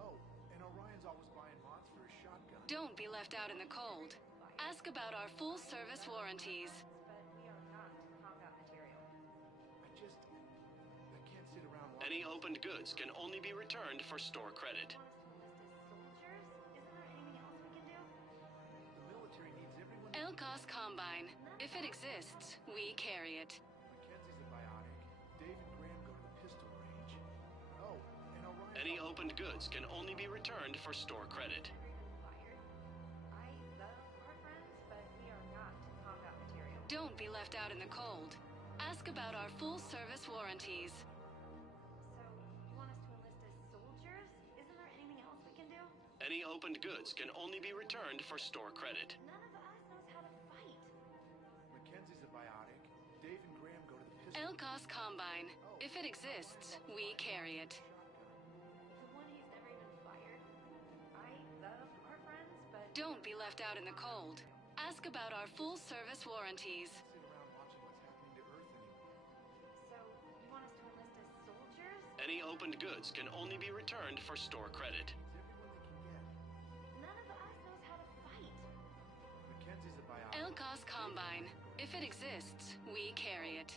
Oh, and Orion's always buying mods for his shotgun. Don't be left out in the cold. Ask about our full-service warranties. I can't sit around watching. Any opened goods can only be returned for store credit. The military needs everyone. Elkos Combine. If it exists, we carry it. Mackenzie's a biotic. Dave and Graham go to the pistol range. Oh, and Orion's Any opened goods can only be returned for store credit. Don't be left out in the cold. Ask about our full-service warranties. Any opened goods can only be returned for store credit. Mackenzie's a biotic. Dave and Graham go to the pistol. Elkos Combine. If it exists, we carry it. Don't be left out in the cold. Ask about our full-service warranties. Sit around watching what's happening to Earth anymore. Any opened goods can only be returned for store credit. Everyone they can get. Combine. If it exists, we carry it.